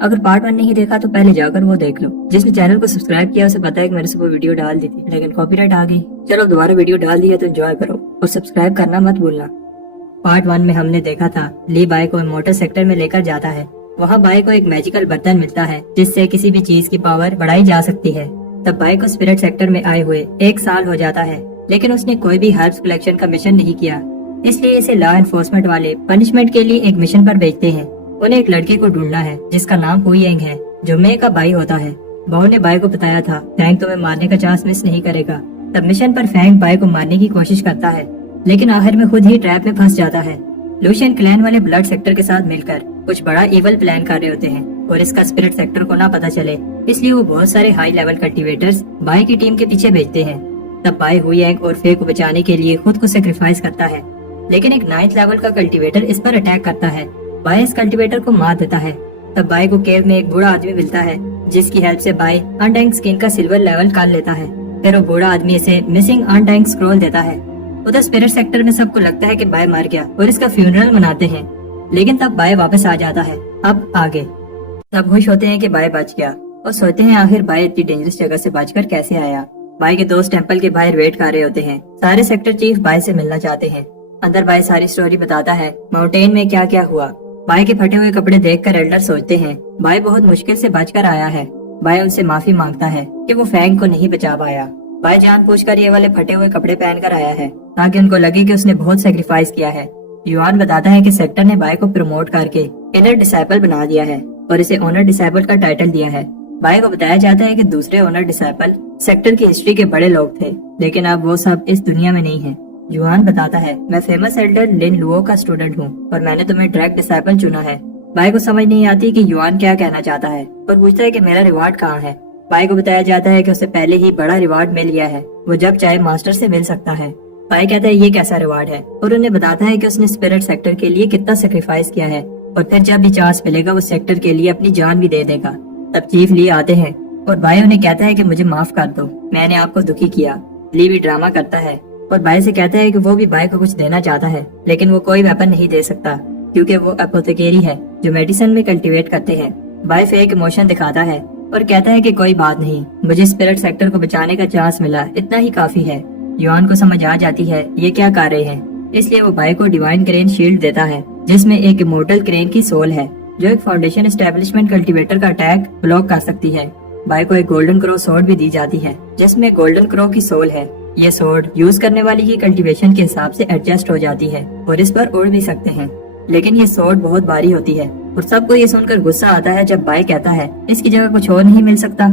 अगर पार्ट 1 नहीं देखा तो पहले जाकर वो देख लो। जिसने चैनल को सब्सक्राइब किया उसे पता है कि मैंने सुबह वीडियो डाल दी थी, लेकिन कॉपीराइट आ गई। चलो दोबारा वीडियो डाल दी है तो एंजॉय करो और सब्सक्राइब करना मत भूलना। पार्ट 1 में हमने देखा था ली बाय को मोटर सेक्टर में लेकर जाता है। वहाँ बाय को एक मैजिकल बर्तन मिलता है जिससे किसी भी चीज की पावर बढ़ाई जा सकती है। तब बाय को स्पिरिट सेक्टर में आए हुए 1 साल हो जाता है, लेकिन उसने कोई भी हर्ब्स कलेक्शन का मिशन नहीं किया। इसलिए इसे लॉ एनफोर्समेंट वाले पनिशमेंट के लिए एक मिशन पर भेजते हैं। उन्हें एक लड़के को ढूंढना है जिसका नाम हुई एंग है, जो मे का भाई होता है। बहू ने बाय को बताया था फैंग तुम्हें मारने का चांस मिस नहीं करेगा। तब मिशन पर फैंग बाय को मारने की कोशिश करता है, लेकिन आखिर में खुद ही ट्रैप में फंस जाता है। लूशियन क्लैन वाले ब्लड सेक्टर के साथ मिलकर कुछ बड़ा इवल प्लान कर रहे होते हैं और इसका स्पिरिट सेक्टर को ना पता चले, इसलिए वो बहुत सारे हाई लेवल कल्टीवेटर्स बाय की टीम के पीछे भेजते हैं। तब बाय हुई एंग और फे को बचाने के लिए खुद को सेक्रीफाइस करता है, लेकिन एक 9th लेवल का कल्टीवेटर इस पर अटैक करता है। बाय इस कल्टीवेटर को मार देता है। तब बाय को केव में एक बूढ़ा आदमी मिलता है, जिसकी हेल्प से बाय अनडैंक स्किन का सिल्वर लेवल कर लेता है। फिर वो बूढ़ा आदमी इसे मिसिंग अनडैंक स्क्रोल देता है। उधर स्पिरिट सेक्टर में सबको लगता है कि बाय मर गया और इसका फ्यूनरल मनाते हैं, लेकिन तब बाय वापस आ जाता है। अब आगे सब खुश होते हैं कि बाय बच गया और सोचते हैं आखिर बाय इतनी डेंजरस जगह से बचकर कैसे आया। बाय के दोस्त टेंपल के बाहर वेट कर रहे होते हैं। सारे सेक्टर चीफ बाय से मिलना चाहते हैं। अंदर बाय सारी स्टोरी बताता है, माउंटेन में क्या क्या हुआ। बाय के फटे हुए कपड़े देखकर एल्डर सोचते हैं बाय बहुत मुश्किल से बचकर आया है। बाय उनसे माफी मांगता है कि वो फैंग को नहीं बचा पाया। बाय जानबूझकर ये वाले फटे हुए कपड़े पहनकर आया है ताकि उनको लगे कि उसने बहुत सेक्रीफाइस किया है। युआन बताता है कि सेक्टर ने बाय को प्रमोट करके इनर डिसाइपल बना दिया है और इसे ओनर डिसाइपल का टाइटल दिया है। बाय को बताया जाता है कि दूसरे ओनर डिसाइपल सेक्टर की हिस्ट्री के बड़े लोग थे, लेकिन अब वो सब इस दुनिया में नहीं है। युआन बताता है, मैं फेमस एल्डर लिन लुओ का स्टूडेंट हूँ और मैंने तुम्हें डायरेक्ट डिसाइपल चुना है। बाय को समझ नहीं आती कि युआन क्या कहना चाहता है और पूछता है कि मेरा रिवार्ड कहाँ है। बाय को बताया जाता है कि उसे पहले ही बड़ा रिवार्ड मिल गया है, वो जब चाहे मास्टर से मिल सकता है। बाय कहता है ये कैसा रिवार्ड है और उन्हें बताता है कि उसने स्पिरिट सेक्टर के लिए कितना सेक्रीफाइस किया है और फिर जब भी चांस मिलेगा वो सेक्टर के लिए अपनी जान भी दे देगा। तब चीफ ली आते हैं और बाय उन्हें कहता है कि मुझे माफ कर दो, मैंने आपको दुखी किया। ली भी ड्रामा करता है और बाय से कहता है कि वो भी बाय को कुछ देना चाहता है, लेकिन वो कोई वेपन नहीं दे सकता क्योंकि वो एपोथेकेरी है जो मेडिसिन में कल्टीवेट करते हैं। बाय फेक इमोशन दिखाता है और कहता है कि कोई बात नहीं, मुझे स्पिरिट सेक्टर को बचाने का चांस मिला, इतना ही काफी है। युआन को समझ आ जाती है ये क्या कर रहे हैं, इसलिए वो बाय को डिवाइन क्रेन शील्ड देता है जिसमें एक इमोर्टल क्रेन की सोल है जो एक फाउंडेशन एस्टेब्लिशमेंट कल्टीवेटर का अटैक ब्लॉक कर सकती है। बाय को एक गोल्डन क्रो सोर्ड भी दी जाती है जिसमें गोल्डन क्रो की सोल है। ये सोर्ड यूज करने वाली की कल्टीवेशन के हिसाब से एडजस्ट हो जाती है और इस पर उड़ भी सकते हैं, लेकिन ये सोर्ड बहुत भारी होती है और सबको ये सुनकर गुस्सा आता है जब बाय कहता है इसकी जगह कुछ और नहीं मिल सकता।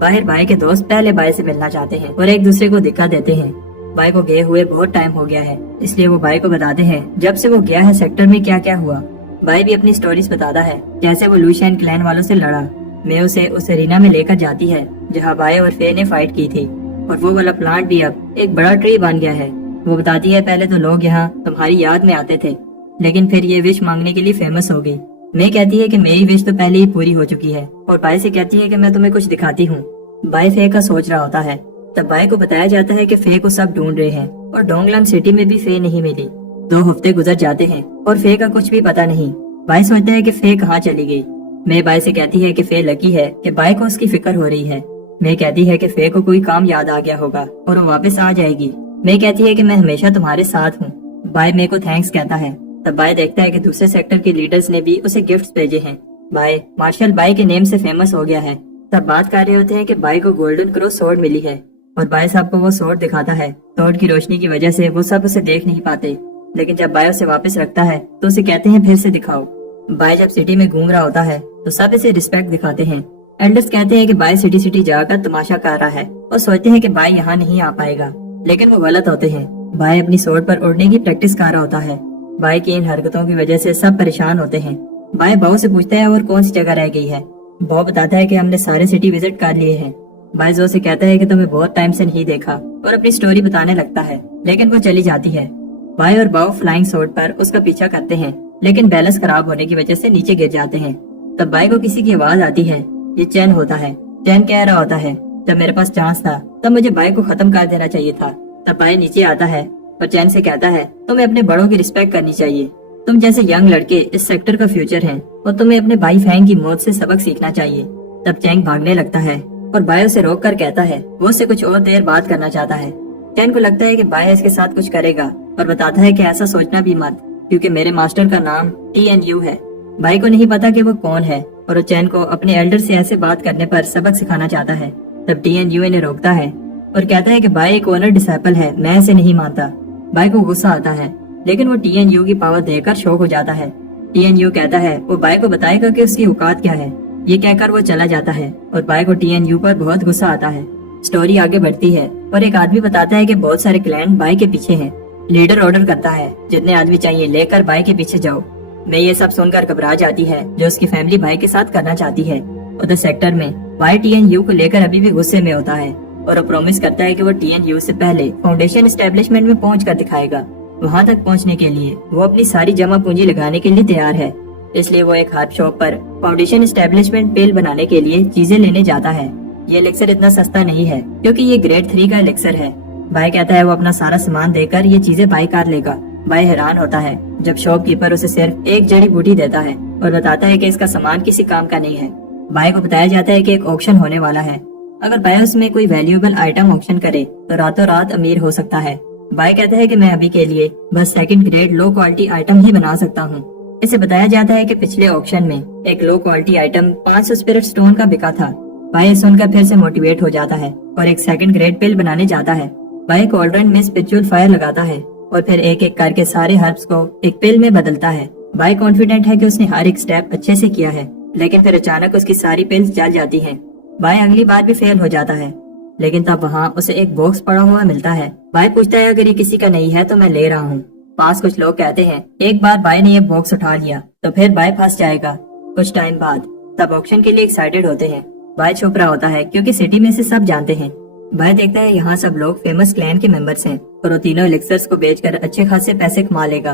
बाहर बाय के दोस्त पहले बाय से मिलना चाहते हैं और एक दूसरे को दिखा देते हैं। बाय को गए हुए बहुत टाइम हो गया है, इसलिए वो बाय को बताते हैं जब से वो गया है सेक्टर में क्या क्या हुआ। बाय भी अपनी स्टोरीज बताता है, जैसे वो लूशियन क्लैन वालों से लड़ा। मैं उसे उस एरिना में लेकर जाती है जहाँ बाय और फे ने फाइट की थी और वो वाला प्लांट भी अब एक बड़ा ट्री बन गया है। वो बताती है पहले तो लोग यहाँ तुम्हारी याद में आते थे, लेकिन फिर ये विश मांगने के लिए फेमस हो गई। मैं कहती है कि मेरी विश तो पहले ही पूरी हो चुकी है और बाय से कहती है कि मैं तुम्हें कुछ दिखाती हूँ। बाय फे का सोच रहा होता है, तब बाय को बताया जाता है कि फे को सब ढूंढ रहे हैं और डोंगलान सिटी में भी फे नहीं मिली। 2 हफ्ते गुजर जाते हैं और फे का कुछ भी पता नहीं। बाय सोचता है कि फे कहाँ चली गई। मैं बाय से कहती है कि फे लकी है कि बाय को उसकी फिक्र हो रही है। मैं कहती है कि फे को कोई काम याद आ गया होगा और वो वापस आ जाएगी। मैं कहती है कि मैं हमेशा तुम्हारे साथ हूँ। बाय मेरे को थैंक्स कहता है। तब बाय देखता है कि दूसरे सेक्टर के लीडर्स ने भी उसे गिफ्ट्स भेजे हैं। बाय मार्शल बाय के नेम से फेमस हो गया है। तब बात कर रहे होते हैं कि बाय को गोल्डन क्रो सोर्ड मिली है और बाय सबको वो सोर्ड दिखाता है। सोर्ड की रोशनी की वजह से वो सब उसे देख नहीं पाते, लेकिन जब बाय उसे वापस रखता है तो उसे कहते हैं फिर से दिखाओ। बाय जब सिटी में घूम रहा होता है तो सब इसे रिस्पेक्ट दिखाते हैं। एल्डर्स कहते हैं कि बाय सिटी सिटी जाकर तमाशा कर रहा है और सोचते हैं कि बाय यहाँ नहीं आ पाएगा, लेकिन वो गलत होते हैं। बाय अपनी सोर्ड पर उड़ने की प्रैक्टिस कर रहा होता है। बाय की इन हरकतों की वजह से सब परेशान होते हैं। बाय बहू से पूछता है और कौन सी जगह रह गई है। बहू बताता है कि हमने सारे सिटी विजिट कर लिए हैं। बाय जो से कहता है कि तुम्हें बहुत टाइम से नहीं देखा और अपनी स्टोरी बताने लगता है, लेकिन वो चली जाती है। बाय और बहू फ्लाइंग सोर्ड पर उसका पीछा करते हैं, लेकिन बैलेंस खराब होने की वजह से नीचे गिर जाते हैं। तब बाय को किसी की आवाज आती है। ये चैन होता है। चैन कह रहा होता है, जब मेरे पास चांस था तब मुझे बाय को खत्म कर देना चाहिए था। तब बाय नीचे आता है और चैन से कहता है तुम्हें अपने बड़ों की रिस्पेक्ट करनी चाहिए। तुम जैसे यंग लड़के इस सेक्टर का फ्यूचर हैं और तुम्हें अपने भाई फैंग की मौत से सबक सीखना चाहिए। तब चैंग भागने लगता है और बाय उसे रोक कर कहता है वो उससे कुछ और देर बात करना चाहता है। चैंग को लगता है कि बाय इसके साथ कुछ करेगा और बताता है कि ऐसा सोचना भी मत, क्योंकि मेरे मास्टर का नाम TNU है। भाई को नहीं पता कि वो कौन है और वो चैन को अपने एल्डर से ऐसे बात करने पर सबक सिखाना चाहता है। तब TNU इन्हें रोकता है और कहता है कि भाई एक ऑनर डिसाइपल है, मैं इसे नहीं मानता। भाई को गुस्सा आता है, लेकिन वो TNU की पावर देखकर शॉक हो जाता है। TNU कहता है वो भाई को बताएगा कि उसकी औकात क्या है। ये कहकर वो चला जाता है और भाई को TNU पर बहुत गुस्सा आता है। स्टोरी आगे बढ़ती है और एक आदमी बताता है कि बहुत सारे क्लाइंट भाई के पीछे हैं। लीडर ऑर्डर करता है जितने आदमी चाहिए लेकर भाई के पीछे जाओ। मैं ये सब सुनकर घबरा जाती है जो उसकी फैमिली भाई के साथ करना चाहती है। उधर सेक्टर में भाई TNU को लेकर अभी भी गुस्से में होता है और वो प्रॉमिस करता है कि वो TNU से पहले फाउंडेशन एस्टेब्लिशमेंट में पहुंच कर दिखाएगा। वहां तक पहुंचने के लिए वो अपनी सारी जमा पूंजी लगाने के लिए तैयार है। इसलिए वो एक हार्प शॉप पर फाउंडेशन एस्टेब्लिशमेंट पेल बनाने के लिए चीजें लेने जाता है। ये एलिक्सर इतना सस्ता नहीं है क्योंकि ये ग्रेड 3 का एलिक्सर है। भाई कहता है वो अपना सारा सामान देकर ये चीजें बाई कार लेगा। भाई हैरान होता है जब शॉपकीपर उसे सिर्फ एक जड़ी बूटी देता है और बताता है कि इसका सामान किसी काम का नहीं है। भाई को बताया जाता है कि एक ऑक्शन होने वाला है। अगर भाई उसमें कोई वैल्यूएबल आइटम ऑक्शन करे तो रातों रात अमीर हो सकता है। भाई कहता है कि मैं अभी के लिए बस second grade low quality item ही बना सकता हूँ। इसे बताया जाता है कि पिछले ऑक्शन में एक लो क्वालिटी आइटम 500 स्पिरिट स्टोन का बिका था। भाई सुनकर फिर से मोटिवेट हो जाता है और एक सेकंड ग्रेड पिल बनाने जाता है। भाई कॉल्ड्रन में स्पिरिचुअल फायर लगाता है और फिर एक एक करके सारे हर्ब्स को एक पिल में बदलता है। भाई कॉन्फिडेंट है कि उसने हर एक स्टेप अच्छे से किया है, लेकिन फिर अचानक उसकी सारी पिल्स जल जाती हैं। भाई अगली बार भी फेल हो जाता है, लेकिन तब वहाँ उसे एक बॉक्स पड़ा हुआ मिलता है। भाई पूछता है अगर ये किसी का नहीं है तो मैं ले रहा हूँ। पास कुछ लोग कहते हैं एक बार भाई ने ये बॉक्स उठा लिया तो फिर भाई फंस जाएगा। कुछ टाइम बाद तब ऑक्शन के लिए एक्साइटेड होते हैं। भाई छुप रहा होता है क्योंकि सिटी में से सब जानते हैं। भाई देखता है यहाँ सब लोग फेमस क्लैन के मेंबर्स हैं और वो तीनों एलिक्सर्स को बेचकर अच्छे खासे पैसे कमा लेगा।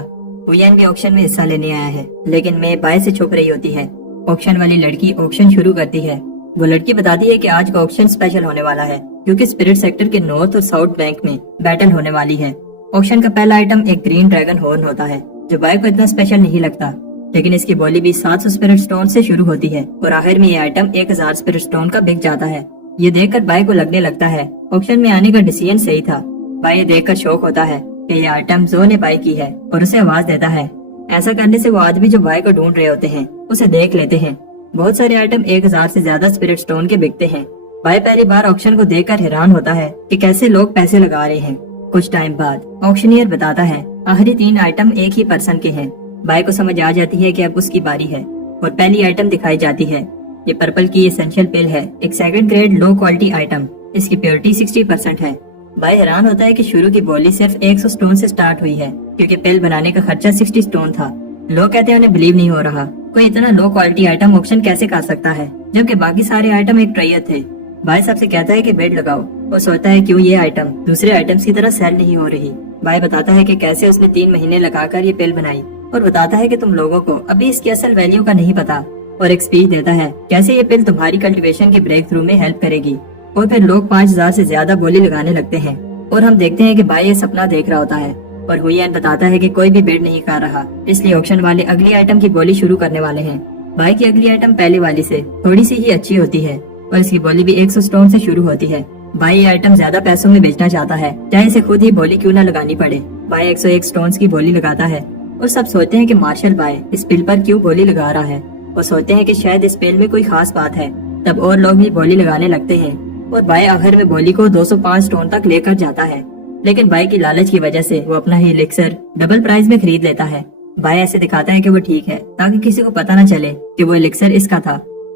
हुयन भी ऑक्शन में हिस्सा लेने आया है, लेकिन मैं भाई से छुप रही होती है। ऑक्शन वाली लड़की ऑक्शन शुरू करती है। वो लड़की बताती है कि आज का ऑक्शन स्पेशल होने वाला है क्योंकि स्पिरिट सेक्टर के नॉर्थ और साउथ बैंक में बैटल होने वाली है। ऑक्शन का पहला आइटम एक ग्रीन ड्रैगन हॉर्न होता है जो भाई को इतना स्पेशल नहीं लगता, लेकिन इसकी बोली भी 700 स्पिरिट स्टोन से शुरू होती है और आखिर में ये आइटम 1000 स्पिरिट स्टोन का बिक जाता है। ये देखकर भाई को लगने लगता है ऑक्शन में आने का डिसीजन सही था। भाई ये देखकर शौक होता है कि ये आइटम जो ने बाई की है और उसे आवाज देता है। ऐसा करने से वो आदमी जो भाई को ढूंढ रहे होते हैं उसे देख लेते हैं। बहुत सारे आइटम 1000 से ज्यादा स्पिरिट स्टोन के बिकते हैं। भाई पहली बार ऑक्शन को देखकर हैरान होता है कि कैसे लोग पैसे लगा रहे हैं। कुछ टाइम बाद ऑक्शनियर बताता है आखिरी 3 आइटम एक ही पर्सन के हैं। भाई को समझ आ जाती है कि अब उसकी बारी है और पहली आइटम दिखाई जाती है। ये पर्पल की एसेंशियल पिल है, एक second grade low quality item. इसकी प्योरिटी 60% है। भाई हैरान होता है कि शुरू की बोली सिर्फ 100 स्टोन से स्टार्ट हुई है क्योंकि पिल बनाने का खर्चा 60 स्टोन था। लोग कहते हैं उन्हें बिलीव नहीं हो रहा, कोई इतना लो क्वालिटी आइटम ऑक्शन कैसे कर सकता है जबकि बाकी सारे आइटम एक ट्रायल थे। भाई सबसे कहता है कि बेड लगाओ। वो सोचता है क्यों ये आइटम दूसरे आइटम्स की तरह सेल नहीं हो रही। भाई बताता है कि कैसे उसने 3 महीने लगाकर ये पिल बनाई और बताता है कि तुम लोगों को अभी इसकी असल वैल्यू का नहीं पता, और एक स्पीच देता है कैसे ये पिल तुम्हारी कल्टीवेशन के ब्रेक थ्रू में हेल्प करेगी। और फिर लोग 5000 से ज्यादा बोली लगाने लगते हैं और हम देखते हैं कि भाई ये सपना देख रहा होता है और हुयन बताता है कि कोई भी बिड नहीं कर रहा, इसलिए ऑक्शन वाले अगली आइटम की बोली शुरू करने वाले हैं। भाई की अगली आइटम पहले वाली से थोड़ी सी ही अच्छी होती है और इसकी बोली भी 100 स्टोन से शुरू होती है। भाई ये आइटम ज्यादा पैसों में बेचना चाहता है, चाहे इसे खुद ही बोली क्यों न लगानी पड़े। भाई 101 स्टोन की बोली लगाता है और सब सोचते हैं कि मार्शल भाई इस पिल पर क्यों बोली लगा रहा है। वो सोचते हैं कि शायद इस पिल में कोई खास बात है। तब और लोग भी बोली लगाने लगते हैं और भाई आखिर में बोली को 205 स्टोन तक लेकर जाता है, लेकिन भाई की लालच की वजह से वो अपना ही एलिक्सर डबल प्राइस में खरीद लेता है। भाई ऐसे दिखाता है कि वो ठीक है ताकि किसी को पता न चले कि वो एलिक्सर इसका था।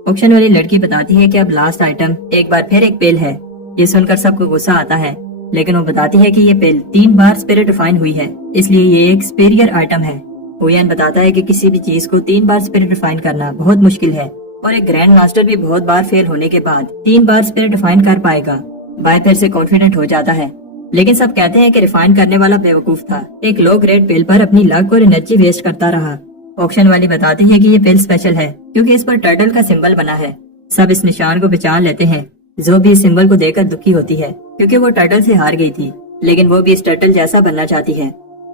ऑक्शन वाली लड़की बताती है कि अब लास्ट आइटम एक बार फिर एक पिल है। ये सुनकर सबको गुस्सा आता है, लेकिन वो बताती है कि ये पिल 3 बार स्पिरिट रिफाइन हुई है, इसलिए ये एक सुपीरियर आइटम है। हुयन बताता है कि किसी भी चीज को 3 बार स्पिरिट रिफाइन करना बहुत मुश्किल है और एक ग्रैंड मास्टर भी बहुत बार फेल होने के बाद 3 बार स्पिरिट रिफाइन कर पाएगा। भाई फिर से कॉन्फिडेंट हो जाता है, लेकिन सब कहते हैं कि रिफाइन करने वाला बेवकूफ था, एक लो ग्रेड पिल पर अपनी लक और एनर्जी वेस्ट करता रहा। ऑक्शन वाली बताती है कि ये पिल स्पेशल है क्योंकि इस पर टर्टल का सिंबल बना है। सब इस निशान को पहचान लेते हैं। जो भी इस सिंबल को देखकर दुखी होती है क्योंकि वो टर्टल से हार गई थी, लेकिन वो भी इस टर्टल जैसा बनना चाहती है।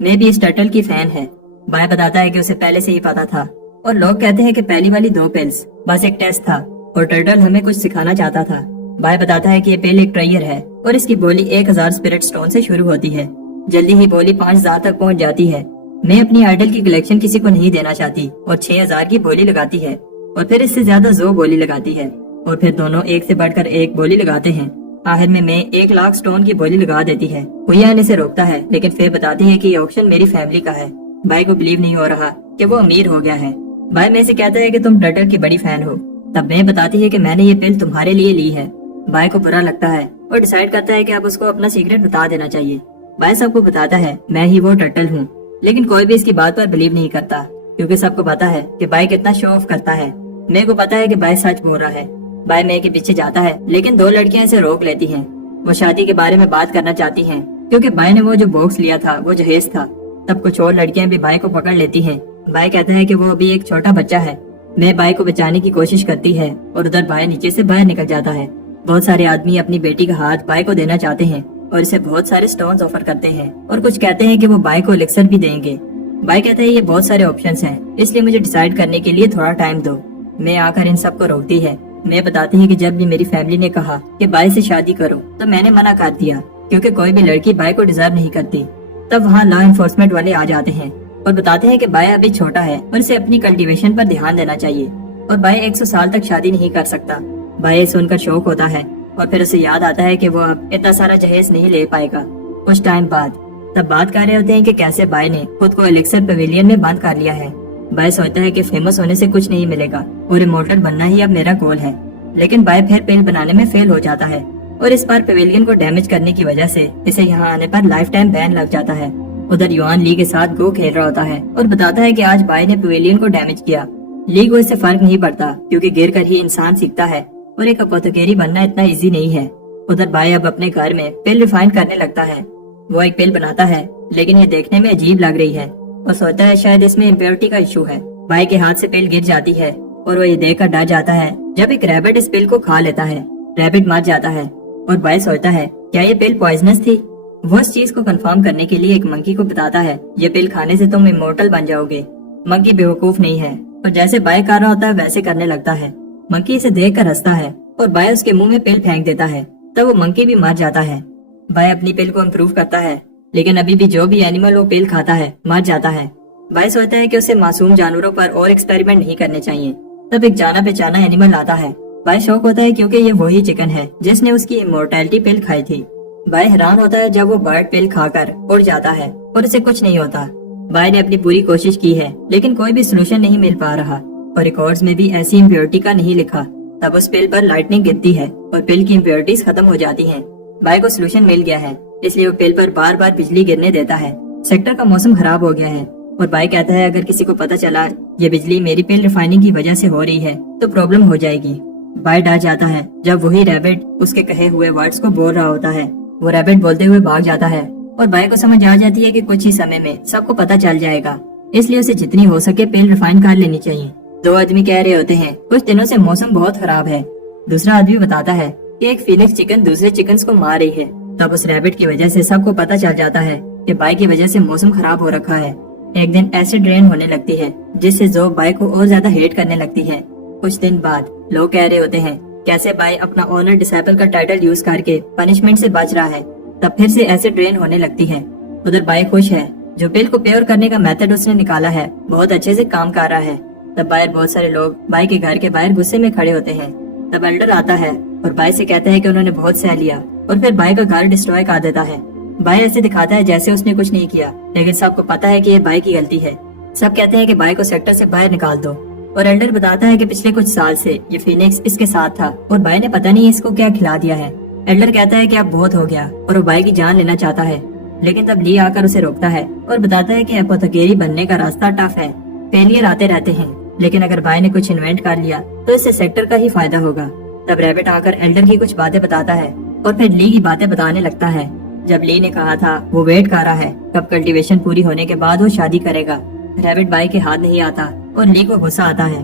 मैं भी इस टर्टल की फैन है। बाय बताता है कि उसे पहले से ही पता था और लोग कहते हैं कि पहली वाली 2 पिल्स बस एक टेस्ट था और टर्टल हमें कुछ सिखाना चाहता था। बाय बताता है कि ये पिल एक ट्रायर है और इसकी बोली 1000 स्पिरिट स्टोन से शुरू होती है। जल्दी ही बोली 5000 तक पहुंच जाती है। मैं अपनी आइडल की कलेक्शन किसी को नहीं देना चाहती और 6000 की बोली लगाती है और फिर इससे ज्यादा जो बोली लगाती है और फिर दोनों एक से बढ़कर एक बोली लगाते हैं। आखिर में मैं 1 लाख स्टोन की बोली लगा देती है। हुयान इसे रोकता है लेकिन फिर बताती है कि ये ऑक्शन मेरी फैमिली का है। बाय को बिलीव नहीं हो रहा कि वो अमीर हो गया है। बाय में से कहता है कि तुम टर्टल की बड़ी फैन हो। तब मैं बताती है कि मैंने ये पिल तुम्हारे लिए ली है। बाय को बुरा लगता है और डिसाइड करता है कि अब उसको अपना सीक्रेट बता देना चाहिए। बाय सबको बताता है मैं ही वो टर्टल हूँ, लेकिन कोई भी इसकी बात पर बिलीव नहीं करता क्योंकि सबको पता है कि बाय कितना शो ऑफ करता है। मे को पता है कि बाय सच बोल रहा है। बाय मे के पीछे जाता है लेकिन 2 लड़कियां इसे रोक लेती हैं। वो शादी के बारे में बात करना चाहती हैं क्योंकि बाय ने वो जो बॉक्स लिया था वो जहेज था। तब कुछ और लड़कियां भी बाय को पकड़ लेती हैं। बाय कहता है कि वो अभी एक छोटा बच्चा है। मैं बाय को बचाने की कोशिश करती है और उधर बाय नीचे से बाहर निकल जाता है। बहुत सारे आदमी अपनी बेटी का हाथ बाय को देना चाहते हैं और इसे बहुत सारे स्टोन्स ऑफर करते हैं और कुछ कहते हैं कि वो बाय को एलिक्सर भी देंगे। बाय कहता है ये बहुत सारे ऑप्शंस हैं, इसलिए मुझे डिसाइड करने के लिए थोड़ा टाइम दो। मैं आकर इन सबको रोकती है। मैं बताती है कि जब भी मेरी फैमिली ने कहा कि बाय से शादी करो तो मैंने मना कर दिया क्योंकि कोई भी लड़की बाय को डिजर्व नहीं करती। तब वहाँ लॉ एनफोर्समेंट वाले आ जाते हैं और बताते हैं कि बाय अभी छोटा है और इसे अपनी कल्टीवेशन पर ध्यान देना चाहिए और बाय 100 साल तक शादी नहीं कर सकता। बाय सुनकर शौक होता है और फिर उसे याद आता है कि वो अब इतना सारा जहेज नहीं ले पाएगा। कुछ टाइम बाद तब बात कर रहे होते हैं कि कैसे बाय ने खुद को एलिक्सर पवेलियन में बंद कर लिया है। बाय सोचता है कि फेमस होने से कुछ नहीं मिलेगा और इमोर्टल बनना ही अब मेरा गोल है, लेकिन बाय फिर पिल बनाने में फेल हो जाता है और इस बार पवेलियन को डैमेज करने की वजह से इसे यहाँ आने पर लाइफ टाइम बैन लग जाता है। उधर युआन ली के साथ गो खेल रहा होता है और बताता है कि आज बाय ने पवेलियन को डैमेज किया। ली को इससे फर्क नहीं पड़ता क्योंकि गिर कर ही इंसान सीखता है और एक अपोथेकेरी बनना इतना इजी नहीं है। उधर बाय अब अपने घर में पिल रिफाइन करने लगता है। वो एक पिल बनाता है लेकिन ये देखने में अजीब लग रही है और सोचता है शायद इसमें इम्प्योरिटी का इशू है। बाय के हाथ से पिल गिर जाती है और वो ये देखकर डर जाता है जब एक रैबिट इस पिल को खा लेता है। रैबिट मर जाता है और बाय सोचता है क्या ये पिल पॉइजनस थी। वो इस चीज को कंफर्म करने के लिए एक मंकी को बताता है ये पिल खाने से तुम इमोर्टल बन जाओगे। मंकी बेवकूफ नहीं है और जैसे बाय कर रहा होता है वैसे करने लगता है। मंकी इसे देखकर हंसता है और बाय उसके मुंह में पिल फेंक देता है। तब वो मंकी भी मर जाता है। बाय अपनी पिल को इम्प्रूव करता है लेकिन अभी भी जो भी एनिमल वो पिल खाता है मर जाता है। बाय सोचता है कि उसे मासूम जानवरों पर और एक्सपेरिमेंट नहीं करने चाहिए। तब एक जाना पहचाना एनिमल आता है। बाय शौक होता है क्योंकि ये वही चिकन है जिसने उसकी इमोर्टैलिटी पिल खाई थी। बाय हैरान होता है जब वो बर्ड पिल खाकर उड़ जाता है और इसे कुछ नहीं होता। बाय ने अपनी पूरी कोशिश की है लेकिन कोई भी सोल्यूशन नहीं मिल पा रहा और रिकॉर्ड्स में भी ऐसी इम्प्योरिटी का नहीं लिखा। तब उस पिल पर लाइटनिंग गिरती है और पिल की इम्प्योरिटीज खत्म हो जाती हैं। बाय को सोल्यूशन मिल गया है इसलिए वो पिल पर बार बार बिजली गिरने देता है। सेक्टर का मौसम खराब हो गया है और बाय कहता है अगर किसी को पता चला ये बिजली मेरी पिल रिफाइनिंग की वजह से हो रही है तो प्रॉब्लम हो जाएगी। बाय डर जाता है जब वही रैबिट उसके कहे हुए वर्ड्स को बोल रहा होता है। वो रैबिट बोलते हुए भाग जाता है और बाय को समझ आ जाती है कि कुछ ही समय में सबको पता चल जाएगा, इसलिए उसे जितनी हो सके पिल रिफाइन कर लेनी चाहिए। 2 आदमी कह रहे होते हैं कुछ दिनों से मौसम बहुत खराब है। दूसरा आदमी बताता है कि एक फीनिक्स चिकन दूसरे चिकन्स को मार रही है। तब उस रैबिट की वजह से सबको पता चल जाता है कि बाय की वजह से मौसम खराब हो रखा है। एक दिन एसिड रेन होने लगती है जिससे जो बाय को और ज्यादा हेट करने लगती है। कुछ दिन बाद लोग कह रहे होते हैं कैसे बाय अपना ऑनर डिसेबल का टाइटल यूज करके पनिशमेंट से बच रहा है। तब फिर से एसिड रेन होने लगती है। उधर बाय खुश है, जो पिल को प्योर करने का मेथड उसने निकाला है बहुत अच्छे से काम कर रहा है। तब बाहर बहुत सारे लोग बाय के घर के बाहर गुस्से में खड़े होते हैं। तब एल्डर आता है और बाय से कहता है कि उन्होंने बहुत सह लिया और फिर बाय का घर डिस्ट्रॉय कर देता है। बाय ऐसे दिखाता है जैसे उसने कुछ नहीं किया, लेकिन सबको पता है कि ये बाय की गलती है। सब कहते हैं कि बाय को सेक्टर से बाहर निकाल दो और एल्डर बताता है कि पिछले कुछ साल से ये फीनिक्स इसके साथ था और बाय ने पता नहीं इसको क्या खिला दिया है। एल्डर कहता है कि अब बहुत हो गया और वो बाय की जान लेना चाहता है, लेकिन तब ली आकर उसे रोकता है और बताता है कि एपोथेकेरी बनने का रास्ता टफ है, फेलियर आते रहते हैं, लेकिन अगर बाय ने कुछ इन्वेंट कर लिया तो इससे सेक्टर का ही फायदा होगा। तब रैबिट आकर एल्डर की कुछ बातें बताता है और फिर ली की बातें बताने लगता है। जब ली ने कहा था वो वेट कर रहा है कब कल्टीवेशन पूरी होने के बाद वो शादी करेगा। रैबिट बाय के हाथ नहीं आता और ली को गुस्सा आता है।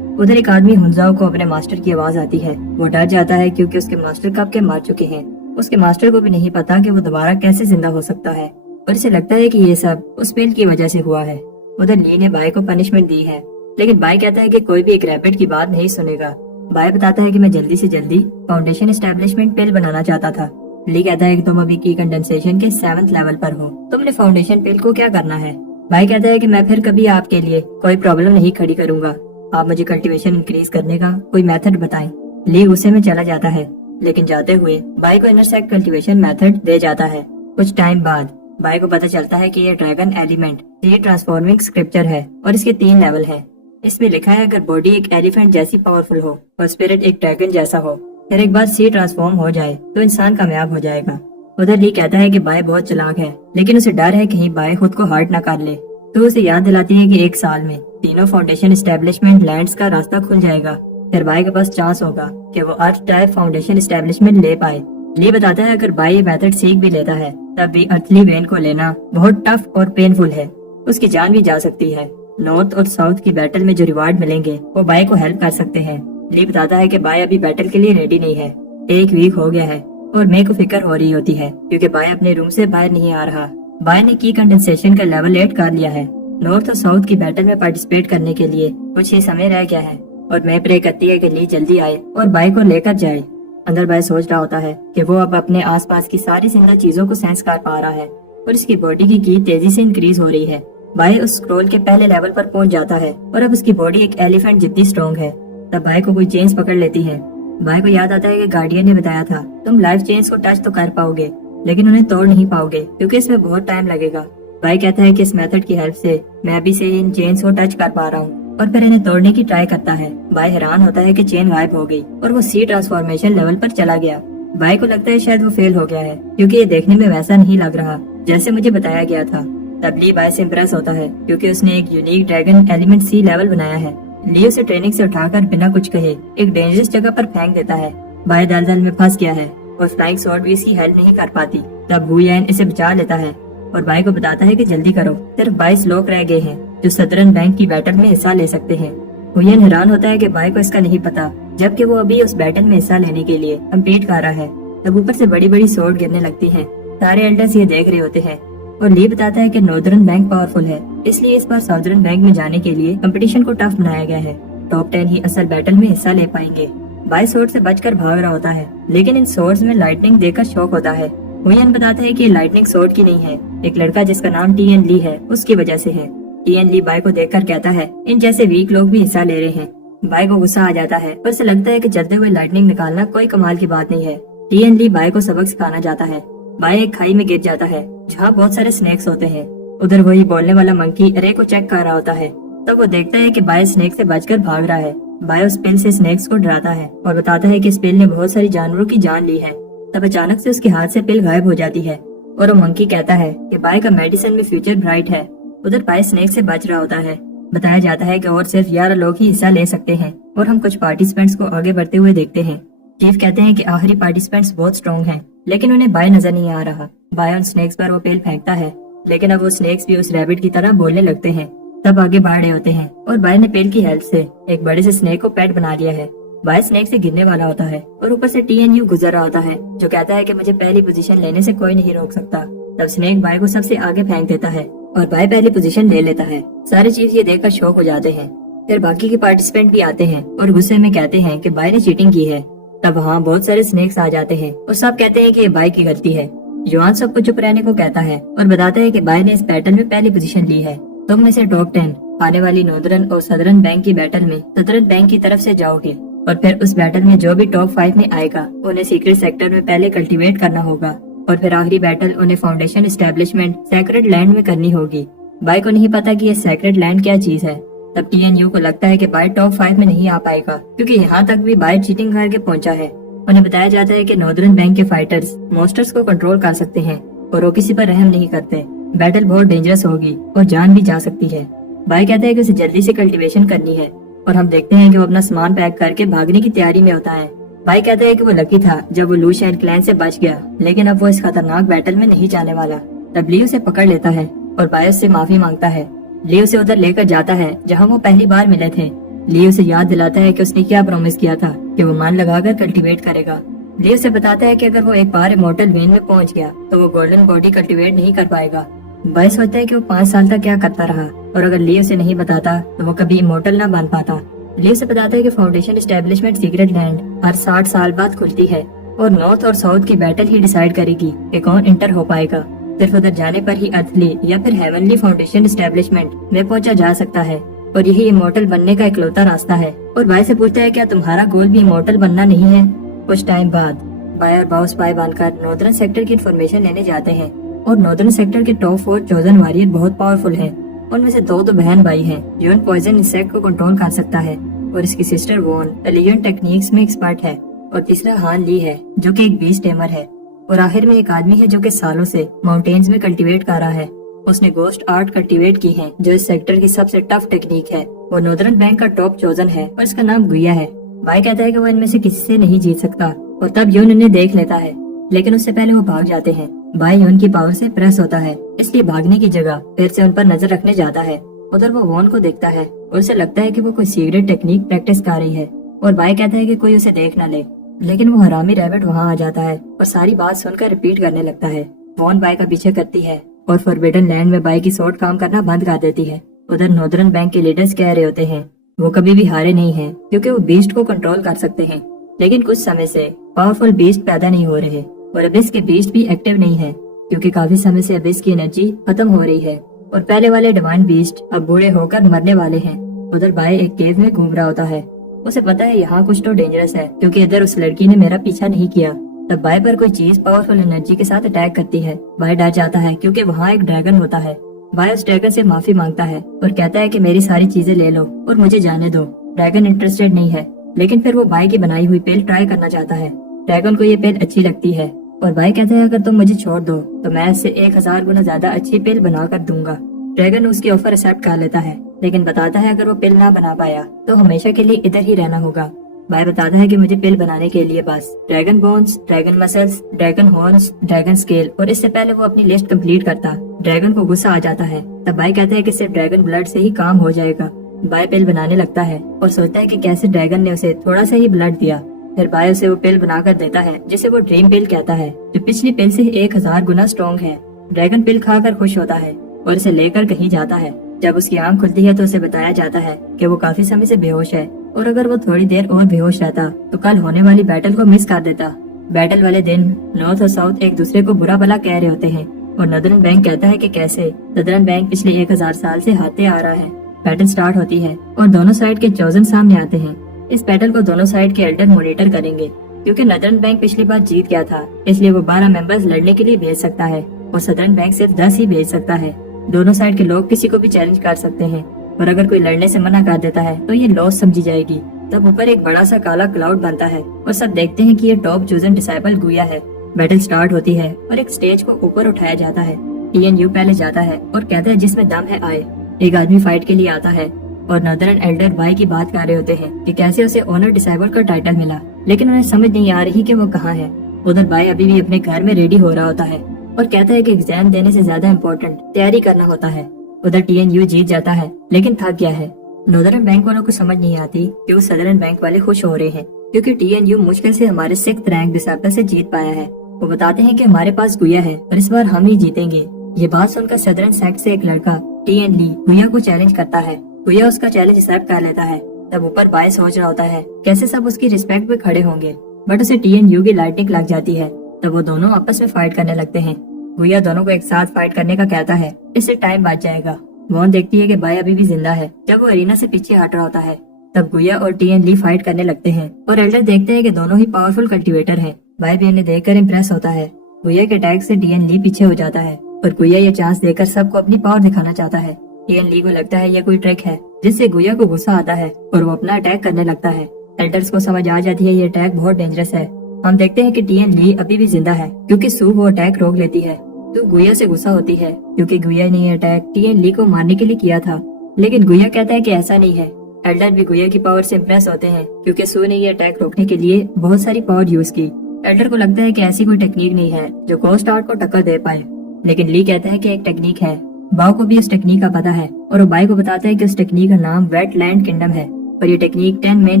उधर एक आदमी हुंजाओ को अपने मास्टर की आवाज आती है। वो डर जाता है क्योंकि उसके मास्टर कब के मार चुके हैं। उसके मास्टर को भी नहीं पता कि वो दोबारा कैसे जिंदा हो सकता है और इसे लगता है कि ये सब उस पेल की वजह से हुआ है। ادھر لی نے بائی کو پنشمنٹ دی ہے، لیکن بائی کہتا ہے کہ کوئی بھی ایک ریپٹ کی بات نہیں سنے گا۔ بائی بتاتا ہے کہ میں جلدی سے جلدی فاؤنڈیشن اسٹیبلشمنٹ پل بنانا چاہتا تھا۔ لی کہتا ہے کہ تم ابھی کی کنڈنسیشن کے 7 لیول پر ہو، تم نے فاؤنڈیشن پل کو کیا کرنا ہے؟ بائی کہتا ہے کہ میں پھر کبھی آپ کے لیے کوئی پرابلم نہیں کھڑی کروں گا، آپ مجھے کلٹیویشن انکریز کرنے کا کوئی میتھڈ بتائیں۔ لی غصے میں چلا جاتا ہے، لیکن جاتے ہوئے بائی کو انٹرسیکٹ کلٹیویشن میتھڈ دے جاتا ہے۔ کچھ ٹائم بعد بائی کو پتہ چلتا ہے کہ یہ ڈریگن ایلیمنٹ سی ٹرانسفارمنگ اسکرپچر ہے اور اس کے 3 لیول ہے۔ اس میں لکھا ہے اگر باڈی ایک ایلیفینٹ جیسی پاورفل ہو اور اسپرٹ ایک ڈریگن جیسا ہو، پھر ایک بار سی ٹرانسفارم ہو جائے تو انسان کامیاب ہو جائے گا۔ ادھر لی کہتا ہے کہ بائی بہت چلاک ہے، لیکن اسے ڈر ہے کہیں بائی خود کو ہارٹ نہ کر لے، تو اسے یاد دلاتی ہے کہ 1 سال میں تینوں فاؤنڈیشن اسٹیبلشمنٹ لینڈز کا راستہ کھل جائے گا، پھر بائی کے پاس چانس ہوگا کہ وہ ارتھ ٹائپ فاؤنڈیشن اسٹیبلشمنٹ لے پائے۔ لی بتاتا ہے اگر بائی یہ میتھڈ سیکھ بھی لیتا ہے تب بھی ارتھلی وین کو لینا بہت ٹف اور پینفل ہے، اس کی جان بھی جا سکتی ہے۔ نارتھ اور ساؤتھ کی بیٹل میں جو ریوارڈ ملیں گے وہ بائی کو ہیلپ کر سکتے ہیں۔ لی بتاتا ہے کہ بائی ابھی بیٹل کے لیے ریڈی نہیں ہے، 1 ویک ہو گیا ہے اور میں کو فکر ہو رہی ہوتی ہے کیونکہ بائی اپنے روم سے باہر نہیں آ رہا۔ بائی نے کی کنڈنسیشن کا لیول 8 کر لیا ہے۔ نارتھ اور ساؤتھ کی بیٹل میں پارٹیسپیٹ کرنے کے لیے کچھ ہی سمے رہ گیا ہے اور میں پرے کرتی ہے کہ لی جلدی آئے اور بائی کو لے کر جائے۔ اندر بائی سوچ رہا ہوتا ہے کہ وہ اب اپنے آس پاس کی ساری زندہ چیزوں کو سینس کر پا رہا ہے اور اس کی باڈی کی تیزی سے انکریز ہو رہی ہے۔ بائی اس سکرول کے پہلے لیول پر پہنچ جاتا ہے اور اب اس کی باڈی ایک ایلیفینٹ جتنی اسٹرانگ ہے۔ تب بائی کو کوئی چینز پکڑ لیتی ہے۔ بائی کو یاد آتا ہے کہ گارڈین نے بتایا تھا تم لائف چینز کو ٹچ تو کر پاؤ گے لیکن انہیں توڑ نہیں پاؤ گے کیونکہ اس میں بہت ٹائم لگے گا۔ بائی کہتا ہے کہ اس میتھڈ کی ہیلپ سے میں ابھی سے ان چینز کو ٹچ کر پا رہا ہوں اور پھر انہیں توڑنے کی ٹرائی کرتا ہے۔ بائی حیران ہوتا ہے کہ چین غائب ہو گئی اور وہ سی ٹرانسفارمیشن لیول پر چلا گیا۔ بائی کو لگتا ہے شاید وہ فیل ہو گیا ہے کیونکہ یہ دیکھنے میں ویسا نہیں لگ رہا جیسے مجھے بتایا گیا تھا۔ تب لی بائی سے امپریس ہوتا ہے کیونکہ اس نے ایک یونیک ڈریگن ایلیمنٹ سی لیول بنایا ہے۔ لی اسے ٹریننگ سے اٹھا کر بنا کچھ کہے ایک ڈینجرس جگہ پر پھینک دیتا ہے۔ بائی دلدل میں پھنس گیا ہے اور فلائنگ سورڈ بھی اس کی ہیلپ نہیں کر پاتی۔ تب ہویین اسے بچا لیتا ہے اور بائی کو بتاتا ہے کہ جلدی کرو، صرف 22 لوگ رہ گئے ہیں جو سدرن بینک کی بیٹل میں حصہ لے سکتے ہیں۔ ہویین حیران ہوتا ہے کہ بائی کو اس کا نہیں پتا جبکہ وہ ابھی اس بیٹل میں حصہ لینے کے لیے کمپیٹ کر رہا ہے۔ تب اوپر سے بڑی بڑی سورڈ گرنے لگتی ہیں، سارے ایلڈرز یہ دیکھ رہے ہوتے ہیں اور لی بتاتا ہے کہ ناردرن بینک پاورفل ہے، اس لیے اس بار ساؤدرن بینک میں جانے کے لیے کمپٹیشن کو ٹف بنایا گیا ہے، ٹاپ 10 ہی اصل بیٹل میں حصہ لے پائیں گے۔ بائی سورڈ سے بچ کر بھاگ رہا ہوتا ہے لیکن ان سورڈز میں لائٹننگ دیکھ کر شوق ہوتا ہے۔ ہویین بتاتا ہے کہ یہ لائٹننگ سورڈ کی نہیں ہے، ایک لڑکا جس کا نام ٹی این لی ہے اس کی وجہ سے ہے۔ ٹی این لی بائی کو دیکھ کر کہتا ہے ان جیسے ویک لوگ بھی حصہ لے رہے ہیں۔ بائی کو غصہ آ جاتا ہے اور اسے لگتا ہے کہ چلتے ہوئے لائٹننگ نکالنا کوئی کمال کی بات نہیں ہے۔ ٹی این لی بائی کو سبق سکھانا چاہتا ہے۔ بائی ایک کھائی میں گر جاتا ہے جہاں بہت سارے سنیکس ہوتے ہیں۔ ادھر وہی بولنے والا منکی رے کو چیک کر رہا ہوتا ہے، تب وہ دیکھتا ہے کہ بائی سنیک سے بچ کر بھاگ رہا ہے۔ بائی اس پل سے سنیکس کو ڈراتا ہے اور بتاتا ہے کہ اس پل نے بہت ساری جانوروں کی جان لی ہے۔ تب اچانک سے اس کے ہاتھ سے پل غائب ہو جاتی ہے اور وہ منکی کہتا ہے کہ بائی کا میڈیسن میں فیوچر برائٹ ہے۔ ادھر بائی سنیک سے بچ رہا ہوتا ہے۔ بتایا جاتا ہے کہ اور صرف 11 لوگ ہی حصہ لے سکتے ہیں اور ہم کچھ پارٹیسپینٹس کو آگے بڑھتے ہوئے دیکھتے ہیں۔ چیف کہتے ہیں کہ آخری پارٹیسپینٹس بہت اسٹرانگ ہیں لیکن انہیں بائی نظر نہیں آ رہا۔ بائی ان سنیکس پر وہ پیل پھینکتا ہے لیکن اب وہ سنیکس بھی اس ریبٹ کی طرح بولنے لگتے ہیں۔ تب آگے بڑھ رہے ہوتے ہیں اور بائی نے پیل کی ہیلپ سے ایک بڑے سے سنیک کو پیٹ بنا لیا ہے۔ بائی سنیک سے گرنے والا ہوتا ہے اور اوپر سے ٹی این یو گزر رہا ہوتا ہے جو کہتا ہے کہ مجھے پہلی پوزیشن لینے سے کوئی نہیں روک سکتا۔ تب سنیک بائی کو سب سے آگے پھینک دیتا ہے اور بائی پہلی پوزیشن لے لیتا ہے۔ سارے چیز یہ دیکھ کر شوق ہو جاتے ہیں۔ پھر باقی کے پارٹیسپینٹ بھی آتے ہیں اور غصے میں کہتے ہیں کہ بائی نے چیٹنگ کی ہے۔ تب وہاں بہت سارے سنیکس آ جاتے ہیں اور سب کہتے ہیں کہ یہ بائی کی غلطی ہے۔ جوان سب کو چپ رہنے کو کہتا ہے اور بتاتا ہے کہ بائی نے اس بیٹل میں پہلی پوزیشن لی ہے، تم میں سے ٹاپ 10 آنے والی ناردرن اور سدرن بینک کی بیٹل میں سدرن بینک کی طرف سے جاؤ گے اور پھر اس بیٹل میں جو بھی ٹاپ 5 میں آئے گا انہیں سیکرٹ سیکٹر میں پہلے کلٹیویٹ کرنا ہوگا اور پھر آخری بیٹل انہیں فاؤنڈیشن اسٹیبلشمنٹ سیکرٹ لینڈ میں کرنی ہوگی۔ بائی کو نہیں پتا کہ یہ سیکرٹ لینڈ کیا چیز ہے۔ تب ٹی این یو کو لگتا ہے کہ بائی ٹاپ 5 میں نہیں آ پائے گا کیونکہ یہاں تک بھی بائی چیٹنگ کر کے پہنچا ہے۔ انہیں بتایا جاتا ہے کہ ناردرن بینک کے فائٹرز مونسٹرز کو کنٹرول کر سکتے ہیں اور وہ کسی پر رحم نہیں کرتے۔ بیٹل بہت ڈینجرس ہوگی اور جان بھی جا سکتی ہے۔ بائی کہتا ہے کہ اسے جلدی سے کلٹیویشن کرنی ہے اور ہم دیکھتے ہیں کہ وہ اپنا سامان پیک کر کے بھاگنے کی تیاری میں ہوتا ہے۔ بائی کہتا ہے کہ وہ لکی تھا جب وہ لوشین کلین سے بچ گیا لیکن اب وہ اس خطرناک بیٹل میں نہیں جانے والا۔ تب لی اسے پکڑ لیتا ہے اور بائی اس سے معافی مانگتا ہے۔ لی اسے ادھر لے کر جاتا ہے جہاں وہ پہلی بار ملے تھے۔ لی اسے یاد دلاتا ہے کہ اس نے کیا پرومس کیا تھا کہ وہ مان لگا کر کلٹیویٹ کرے گا۔ لی اسے بتاتا ہے کہ اگر وہ ایک بار امورٹل وین میں پہنچ گیا تو وہ گولڈن باڈی کلٹیویٹ نہیں کر پائے گا۔ बाय सोचता है कि वो 5 साल तक क्या करता रहा और अगर ली उसे नहीं बताता तो वो कभी इमोर्टल ना बन पाता। ली उसे बताता है कि फाउंडेशन एस्टेब्लिशमेंट सीक्रेट लैंड हर 60 साल बाद खुलती है और नॉर्थ और साउथ की बैटल ही डिसाइड करेगी कि कौन इंटर हो पाएगा। सिर्फ उधर जाने पर ही अर्थली या फिर हेवनली फाउंडेशन एस्टेब्लिशमेंट में पहुंचा जा सकता है और यही इमोर्टल बनने का इकलौता रास्ता है। और बाय से पूछता है क्या तुम्हारा गोल भी इमोर्टल बनना नहीं है। कुछ टाइम बाद बाय और बाउ स्पाई बनकर नॉर्दर्न सेक्टर की इन्फॉर्मेशन लेने जाते हैं और नॉर्दर्न सेक्टर के टॉप 4 चोजन वॉरियर बहुत पावरफुल हैं। उनमें से दो बहन भाई हैं। जॉन पॉइजन इंसेक्ट को कंट्रोल कर सकता है और इसकी सिस्टर वॉन एलियन टेक्निक्स में एक्सपर्ट है और तीसरा हान ली है जो कि एक बीस्ट टेमर है और आखिर में एक आदमी है जो कि सालों से माउंटेन्स में कल्टीवेट कर रहा है। उसने गोस्ट आर्ट कल्टीवेट की है जो इस सेक्टर की सबसे टफ टेक्निक है। वो नॉर्दर्न बैंक का टॉप चोजन है और इसका नाम गुया है। बाय कहता है कि वो इनमें से किसी से नहीं जीत सकता और तब यून उन्हें देख लेता है, लेकिन उससे पहले वो भाग जाते हैं। बाय यून की पावर से प्रेस होता है, इसलिए भागने की जगह फिर से उन पर नजर रखने जाता है। उधर वो वॉन को देखता है और उसे लगता है कि वो कोई सीक्रेट टेक्निक प्रैक्टिस कर रही है और बाय कहता है कि कोई उसे देख न ले, लेकिन वो हरामी रैबिट वहाँ आ जाता है और सारी बात सुनकर रिपीट करने लगता है। वॉन बाय का पीछे करती है और फॉरबिडन लैंड में बाय की सोट काम करना बंद कर देती है। उधर नॉर्दर्न बैंक के लीडर्स कह रहे होते हैं वो कभी भी हारे नहीं हैं क्योंकि वो बीस्ट को कंट्रोल कर सकते हैं, लेकिन कुछ समय से पावरफुल बीस्ट पैदा नहीं हो रहे और अबिस के बीस्ट भी एक्टिव नहीं है क्योंकि काफी समय से अबिस की एनर्जी खत्म हो रही है और पहले वाले डिवाइन बीस्ट अब बूढ़े होकर मरने वाले हैं। उधर बाय एक केव में घूम रहा होता है। उसे पता है यहाँ कुछ तो डेंजरस है क्योंकि इधर उस लड़की ने मेरा पीछा नहीं किया। तब बाय पर कोई चीज पावरफुल एनर्जी के साथ अटैक करती है। बाय डर जाता है क्योंकि वहाँ एक ड्रैगन होता है। बाय उस ड्रैगन से माफी मांगता है और कहता है कि मेरी सारी चीजें ले लो और मुझे जाने दो। ड्रैगन इंटरेस्टेड नहीं है, लेकिन फिर वो बाय की बनाई हुई पिल ट्राई करना चाहता है। ड्रैगन को ये पिल अच्छी लगती है और बाय कहता है अगर तुम मुझे छोड़ दो तो मैं इससे 1000 गुना ज्यादा अच्छी पिल बना कर दूंगा। ड्रैगन उसकी ऑफर एक्सेप्ट कर लेता है, लेकिन बताता है अगर वो पिल ना बना पाया तो हमेशा के लिए इधर ही रहना होगा। बाय बताता है कि मुझे पिल बनाने के लिए बस dragon bones, dragon muscles, dragon horns, dragon scale और इससे पहले वो अपनी लिस्ट कंप्लीट करता। ड्रैगन को गुस्सा आ जाता है। तब बाय कहता है कि सिर्फ ड्रैगन ब्लड से ही काम हो जाएगा। बाय पिल बनाने लगता है और सोचता है कि कैसे ड्रैगन ने उसे थोड़ा सा ही ब्लड दिया। फिर बाय उसे वो पिल बनाकर देता है जिसे वो ड्रीम पिल कहता है, जो पिछली पिल से 1000 गुना स्ट्रॉन्ग है। ड्रैगन पिल खाकर खुश होता है और इसे लेकर कहीं जाता है। जब उसकी आंख खुलती है तो उसे बताया जाता है कि वो काफी समय से बेहोश है और अगर वो थोड़ी देर और बेहोश रहता तो कल होने वाली बैटल को मिस कर देता। बैटल वाले दिन नॉर्थ और साउथ एक दूसरे को बुरा भला कह रहे होते हैं और नदरन बैंक कहता है कि कैसे नदरन बैंक पिछले 1000 साल से हारते आ रहा है। बैटल स्टार्ट होती है और दोनों साइड के चोजन सामने आते हैं। इस बैटल को दोनों साइड के एल्डर मॉनिटर करेंगे क्योंकि नदरन बैंक पिछली बार जीत गया था, इसलिए वो 12 मेंबर्स लड़ने के लिए भेज सकता है और सदर्न बैंक सिर्फ 10 ही भेज सकता है। दोनों साइड के लोग किसी को भी चैलेंज कर सकते हैं और अगर कोई लड़ने से मना कर देता है तो ये लॉस समझी जाएगी। तब ऊपर एक बड़ा सा काला क्लाउड बनता है और सब देखते हैं कि ये टॉप चोजन डिसाइपल गुया है। बैटल स्टार्ट होती है और एक स्टेज को ऊपर उठाया जाता है। TNU पहले जाता है और कहता है जिसमें दम है आए। एक आदमी फाइट के लिए आता है और नॉर्दर्न एल्डर बाय की बात कर रहे होते हैं कि कैसे उसे ओनर डिसाइबल का टाइटल मिला, लेकिन उन्हें समझ नहीं आ रही कि वो कहाँ है। उधर बाय अभी भी अपने घर में रेडी हो रहा होता है और कहता है कि एग्जाम देने से ज्यादा इम्पोर्टेंट तैयारी करना होता है। उधर TNU जीत जाता है लेकिन थक गया है। नॉर्दर्न बैंक वालों को समझ नहीं आती कि वो सदर्न बैंक वाले खुश हो रहे हैं क्योंकि TNU मुश्किल से हमारे 6th रैंक डिसाइपल से जीत पाया है। वो बताते हैं कि हमारे पास गुया है और इस बार हम ही जीतेंगे। ये बात सुनकर सदर्न सेक्ट से एक लड़का TN ली गुया को चैलेंज करता है। गुया उसका चैलेंज एक्सेप्ट कर लेता है। तब ऊपर बाय सोच रहा होता है कैसे सब उसकी रिस्पेक्ट पे खड़े होंगे, बट उसे TNU की लाइटिंग लग जाती है। तब वो दोनों आपस में फाइट करने लगते हैं। गुया दोनों को एक साथ फाइट करने का कहता है, इससे टाइम बच जाएगा। वॉन देखती है कि बाय अभी भी जिंदा है। जब वो एरिना से पीछे हट रहा होता है तब गुया और TN ली फाइट करने लगते हैं और एल्डर देखते हैं कि दोनों ही पावरफुल कल्टीवेटर हैं। बाय भी इन्हें देखकर इम्प्रेस होता है। गुया के अटैक से TN ली पीछे हो जाता है और गुया ये चांस देकर सबको अपनी पावर दिखाना चाहता है। TN ली को लगता है ये कोई ट्रिक है जिससे गुया को गुस्सा आता है और वो अपना अटैक करने लगता है। एल्डर्स को समझ आ जाती है ये अटैक बहुत डेंजरस है। हम देखते हैं कि TN ली अभी भी जिंदा है क्योंकि सू वो अटैक रोक लेती है। तो गुया से गुस्सा होती है क्योंकि गुया ने ये अटैक TN ली को मारने के लिए किया था, लेकिन गुया कहता है कि ऐसा नहीं है। एल्डर भी गुया की पावर से इम्प्रेस होते हैं क्योंकि सू ने ये अटैक रोकने के लिए बहुत सारी पावर यूज की। एल्डर को लगता है कि ऐसी कोई टेक्निक नहीं है जो गोस्ट आर्ट को टक्कर दे पाए, लेकिन ली कहता है कि एक टेक्निक है। बाव को भी उस टेक्निक का पता है और वो बाय को बताता है कि उस टेक्निक का नाम वेटलैंड किंगडम है और ये टेक्निक 10 मेन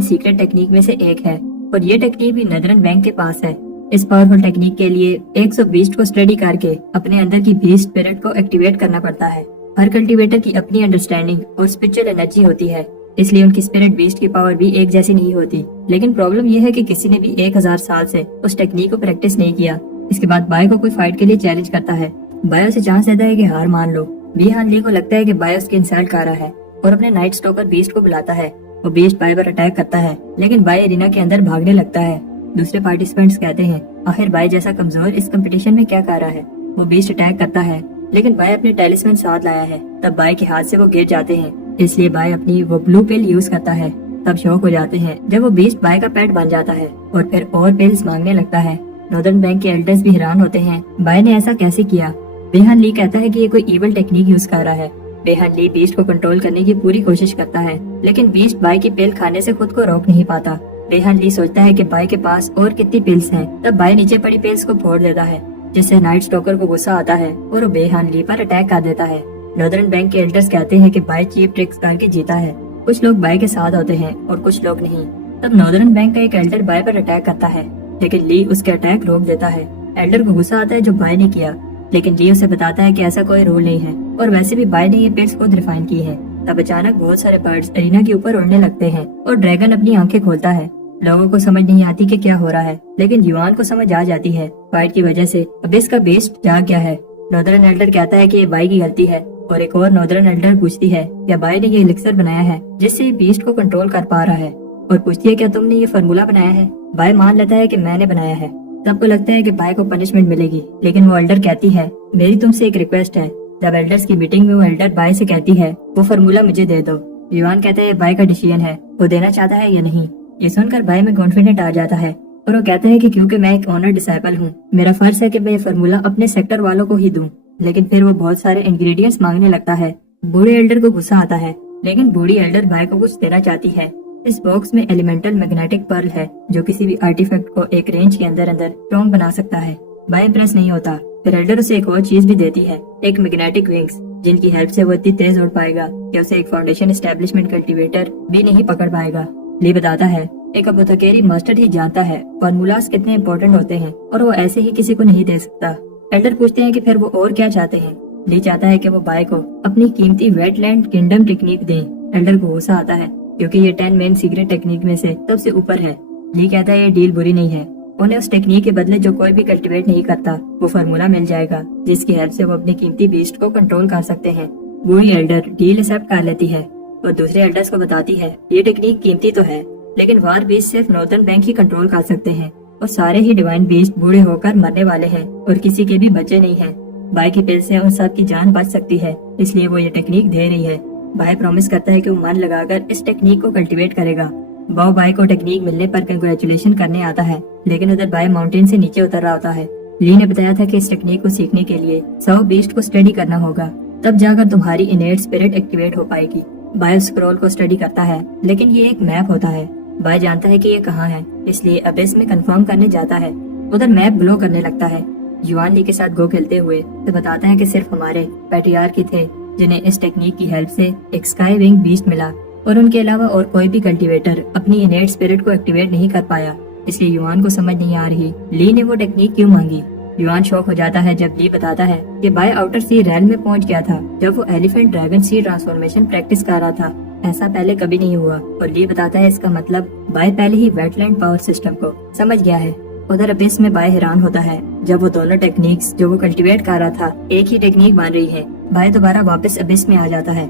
सीक्रेट टेक्निक में से एक है और ये टेक्निक भी नदरन बैंक के पास है। इस पावरफुल टेक्निक के लिए 100 बीस्ट को स्टडी करके अपने अंदर की बीस्ट स्पिरिट को एक्टिवेट करना पड़ता है। हर कल्टीवेटर की अपनी अंडरस्टैंडिंग और स्पिरिचुअल एनर्जी होती है, इसलिए उनकी स्पिरिट बीस्ट की पावर भी एक जैसी नहीं होती। लेकिन प्रॉब्लम यह है कि किसी ने भी 1000 साल से उस टेक्निक को प्रैक्टिस नहीं किया। इसके बाद बाय को कोई फाइट के लिए चैलेंज करता है। बाय उसे चांस देता है कि हार मान लो। बीहान ली को लगता है कि बाय उसकी इंसल्ट कर रहा है और अपने नाइट स्टॉकर बीस्ट को बुलाता है। वो बीस्ट बाय पर अटैक करता है, लेकिन बाय एरिना के अंदर भागने लगता है। दूसरे पार्टिसिपेंट्स कहते हैं आखिर बाय जैसा कमजोर इस कंपटीशन में क्या कर रहा है। वो बीस्ट अटैक करता है, लेकिन बाय अपने टेलिस्मैन साथ लाया है। तब बाय के हाथ से वो गिर जाते हैं, इसलिए बाय अपनी वो ब्लू पिल यूज करता है। तब शौक हो जाते हैं जब वो बीस्ट बाय का पेट बन जाता है और फिर और पिल्स मांगने लगता है। नॉर्दर्न बैंक के एल्डर्स भी हैरान होते हैं, बाय ने ऐसा कैसे किया। बेहान ली कहता है कि ये कोई इविल टेक्निक यूज कर रहा है। बेहान ली बीस्ट को कंट्रोल करने की पूरी कोशिश करता है, लेकिन बीस्ट बाय की पिल खाने से खुद को रोक नहीं पाता। बेहान ली सोचता है कि बाय के पास और कितनी पिल्स हैं। तब बाय नीचे पड़ी पिल्स को फोड़ देता है, जिससे नाइट स्टॉकर को गुस्सा आता है और वो बेहान ली पर अटैक कर देता है। नॉर्दर्न बैंक के एल्डर्स कहते हैं कि बाय चीप ट्रिक्स करके जीता है। कुछ लोग बाय के साथ होते हैं और कुछ लोग नहीं। तब नॉर्दर्न बैंक का एक एल्डर बाय पर अटैक करता है, लेकिन ली उसके अटैक रोक देता है। एल्डर को गुस्सा आता है जो बाय ने किया, लेकिन ली उसे बताता है कि ऐसा कोई रूल नहीं है और वैसे भी बाय ने ये पिल्स खुद रिफाइन की है। तब अचानक बहुत सारे बर्ड्स एरिना के ऊपर उड़ने लगते हैं और ड्रैगन अपनी आंखें खोलता है। लोगों को समझ नहीं आती कि क्या हो रहा है, लेकिन युआन को समझ आ जाती है। फाइट की वजह से अबिस का बेस्ट जाग गया है। नॉर्दर्न एल्डर कहता है कि ये बाय की गलती है और एक और नॉर्दर्न एल्डर पूछती है क्या बाय ने ये एलिक्सर बनाया है जिससे ये बीस्ट को कंट्रोल कर पा रहा है, और पूछती है क्या तुमने ये फार्मूला बनाया है। बाय मान लेता है कि मैंने बनाया है। सबको लगता है कि बाय को पनिशमेंट मिलेगी, लेकिन वो एल्डर कहती है मेरी तुमसे एक रिक्वेस्ट है। जब एल्डर्स की मीटिंग में वो एल्डर बाय से कहती है वो फार्मूला मुझे दे दो। युआन कहता है बाय का डिसीजन है, वो देना चाहता है या नहीं। ये सुनकर बाय में कॉन्फिडेंट आ जाता है और वो कहता है कि क्योंकि मैं एक ऑनर डिसाइपल हूँ, मेरा फर्ज है कि मैं ये फार्मूला अपने सेक्टर वालों को ही दूं। लेकिन फिर वो बहुत सारे इंग्रेडिएंट्स मांगने लगता है। बूढ़े एल्डर को गुस्सा आता है, लेकिन बूढ़ी एल्डर बाय को कुछ देना चाहती है। इस बॉक्स में एलिमेंटल मैग्नेटिक पर्ल है जो किसी भी आर्टिफैक्ट को एक रेंज के अंदर स्ट्रॉन्ग बना सकता है। बाय इंप्रेस नहीं होता। फिर एल्डर उसे एक और चीज भी देती है, एक मैग्नेटिक विंग्स, जिनकी हेल्प से वो इतनी तेज उड़ पाएगा कि उसे एक फाउंडेशन एस्टेब्लिशमेंट कल्टीवेटर भी नहीं पकड़ पाएगा। ली बताता है एक अपोथेकेरी मास्टर ही जानता है फार्मूलास कितने इंपॉर्टेंट होते हैं और वो ऐसे ही किसी को नहीं दे सकता। एल्डर पूछते हैं कि फिर वो और क्या चाहते हैं। ली चाहता है कि वो बाय को अपनी कीमती वेटलैंड किंगडम टेक्निक दें। एल्डर को गुस्सा आता है क्योंकि ये 10 मेन सीक्रेट टेक्निक में से सबसे ऊपर है। ली कहता है ये डील बुरी नहीं है, उन्हें उस टेक्निक के बदले जो कोई भी कल्टीवेट नहीं करता वो फार्मूला मिल जाएगा, जिसकी हेल्प से वो अपनी कीमती बीस्ट को कंट्रोल कर सकते हैं। बूढ़ी एल्डर डील एक्सेप्ट कर लेती है और दूसरे एल्डर्स को बताती है ये टेक्निक कीमती तो है, लेकिन वार बीस्ट सिर्फ नॉर्दर्न बैंक ही कंट्रोल कर सकते हैं और सारे ही डिवाइन बीस्ट बूढ़े होकर मरने वाले हैं और किसी के भी बच्चे नहीं हैं। बाय की पिल से उन सब की जान बच सकती है, इसलिए वो ये टेक्निक दे रही है। बाय प्रॉमिस करता है कि वो मन लगाकर इस टेक्निक को कल्टीवेट करेगा। बॉब बाय को टेक्निक मिलने पर कंग्रेचुलेशन करने आता है, लेकिन उधर बाय माउंटेन से नीचे उतर रहा होता है। ली ने बताया था कि इस टेक्निक को सीखने के लिए 100 बीस्ट को स्टडी करना होगा, तब जाकर तुम्हारी इनेट स्पिरिट एक्टिवेट हो पाएगी। बाय स्क्रॉल को स्टडी करता है, लेकिन ये एक मैप होता है। बाय जानता है कि ये कहाँ है, इसलिए अबिस में कंफर्म करने जाता है। उधर मैप ग्लो करने लगता है। युआन ली के साथ गो खेलते हुए तो बताता है कि सिर्फ हमारे पैट्रियार्क ही थे जिन्हें इस टेक्निक की हेल्प से एक स्काई विंग बीस्ट मिला, और उनके अलावा और कोई भी कल्टीवेटर अपनी इनेट स्पिरिट को एक्टिवेट नहीं कर पाया। इसलिए युआन को समझ नहीं आ रही ली ने वो टेक्निक क्यों मांगी। युआन शॉक हो जाता है जब ली बताता है कि बाय आउटर सी रैल में पहुंच गया था जब वो एलिफेंट ड्रैगन सी ट्रांसफॉर्मेशन प्रैक्टिस कर रहा था। ऐसा पहले कभी नहीं हुआ, और ली बताता है इसका मतलब बाय पहले ही वेटलैंड पावर सिस्टम को समझ गया है। उधर अबिस में बाय हैरान होता है जब वो दोनों टेक्निक्स जो वो कल्टीवेट कर रहा था एक ही टेक्निक बन रही है। बाय दोबारा वापस अबिस में आ जाता है।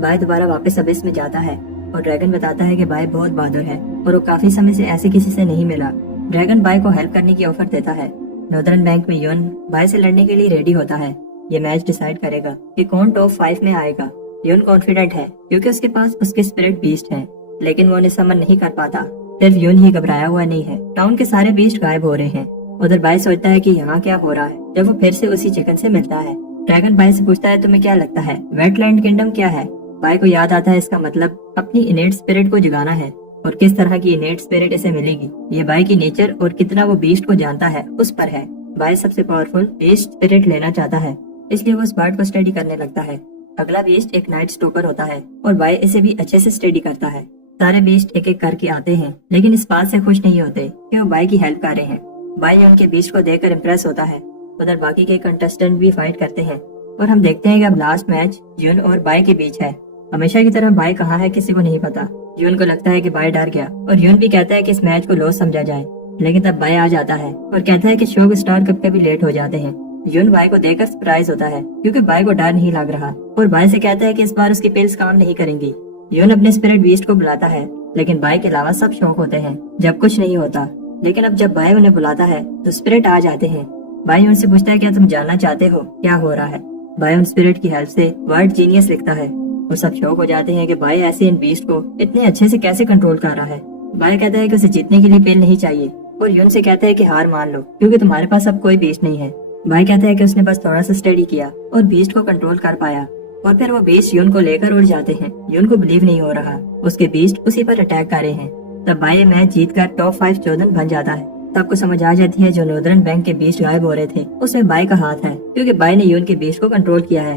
बाय दोबारा वापस अबिस में जाता है और ड्रैगन बताता है कि बाय बहुत बहादुर है और वो काफी समय से ऐसे किसी से नहीं मिला। ड्रैगन बाय को हेल्प करने की ऑफर देता है। नॉर्दर्न बैंक में यून बाय से लड़ने के लिए रेडी होता है। ये मैच डिसाइड करेगा कि कौन टॉप 5 में आएगा। यून कॉन्फिडेंट है क्योंकि उसके पास उसके स्पिरिट बीस्ट है, लेकिन वो उन्हें समन नहीं कर पाता। सिर्फ यून ही घबराया हुआ नहीं है, टाउन के सारे बीस्ट गायब हो रहे हैं। उधर बाय सोचता है कि यहाँ क्या हो रहा है जब वो फिर से उसी चिकन से मिलता है। ड्रैगन बाय से पूछता है तुम्हें क्या लगता है वेटलैंड किंगडम क्या है। बाय को याद आता है इसका मतलब अपनी इनेट स्पिरिट को जगाना है, और किस तरह की इनेट स्पिरिट इसे मिलेगी ये बाय की नेचर और कितना वो बीस्ट को जानता है उस पर है। बाय सबसे पावरफुल बीस्ट स्पिरिट लेना चाहता है, इसलिए वो इस बर्ड को स्टडी करने लगता है। अगला बीस्ट एक नाइट स्टॉकर होता है और बाय इसे भी अच्छे से स्टडी करता है। सारे बीस्ट एक एक करके आते हैं, लेकिन इस बात से खुश नहीं होते कि वो बाय की हेल्प कर रहे हैं। बाई उनके बीस्ट को देखकर इम्प्रेस होता है। उधर बाकी के कंटेस्टेंट भी फाइट करते हैं और हम देखते हैं कि अब लास्ट मैच यून और बाई के बीच है। हमेशा की तरह बाई कहाँ है किसी को नहीं पता। यून को लगता है कि बाई डर गया और यून भी कहता है कि इस मैच को लॉस समझा जाए, लेकिन तब बाई आ जाता है और कहता है कि शो के स्टार कब कभी लेट हो जाते हैं। यून बाई को देखकर सरप्राइज होता है क्योंकि बाई को डर नहीं लग रहा और बाई से कहता है कि इस बार उसकी पिल्स काम नहीं करेंगी। यून अपने स्पिरिट बीस्ट को बुलाता है, लेकिन बाई के अलावा सब शौक होते हैं जब कुछ नहीं होता। लेकिन अब जब बाई उन्हें बुलाता है तो स्पिरिट आ जाते हैं। बाई उनसे पूछता है क्या तुम जानना चाहते हो क्या हो रहा है। बाई उन स्पिरिट की हेल्प से वर्ड जीनियस लिखता है और सब शौक हो जाते हैं कि बाई ऐसे इन बीस्ट को इतने अच्छे से कैसे कंट्रोल कर रहा है। बाई कहता है कि उसे जीतने के लिए पेल नहीं चाहिए और यून से कहता है कि हार मान लो क्योंकि तुम्हारे पास अब कोई बीस्ट नहीं है। बाई कहता है कि उसने बस थोड़ा सा स्टडी किया और बीस्ट को कंट्रोल कर पाया और फिर वो बीस्ट यून को लेकर उड़ जाते हैं। यून को बिलीव नहीं हो रहा उसके बीस्ट उसी पर अटैक कर रहे हैं। तब बाई मैच जीत कर टॉप 5 चोदन बन जाता है। तब को समझ आ जाती है जो नॉर्दर्न बैंक के बीस्ट गायब हो रहे थे उसमें बाई का हाथ है क्योंकि बाई ने यून के बीस्ट को कंट्रोल किया है।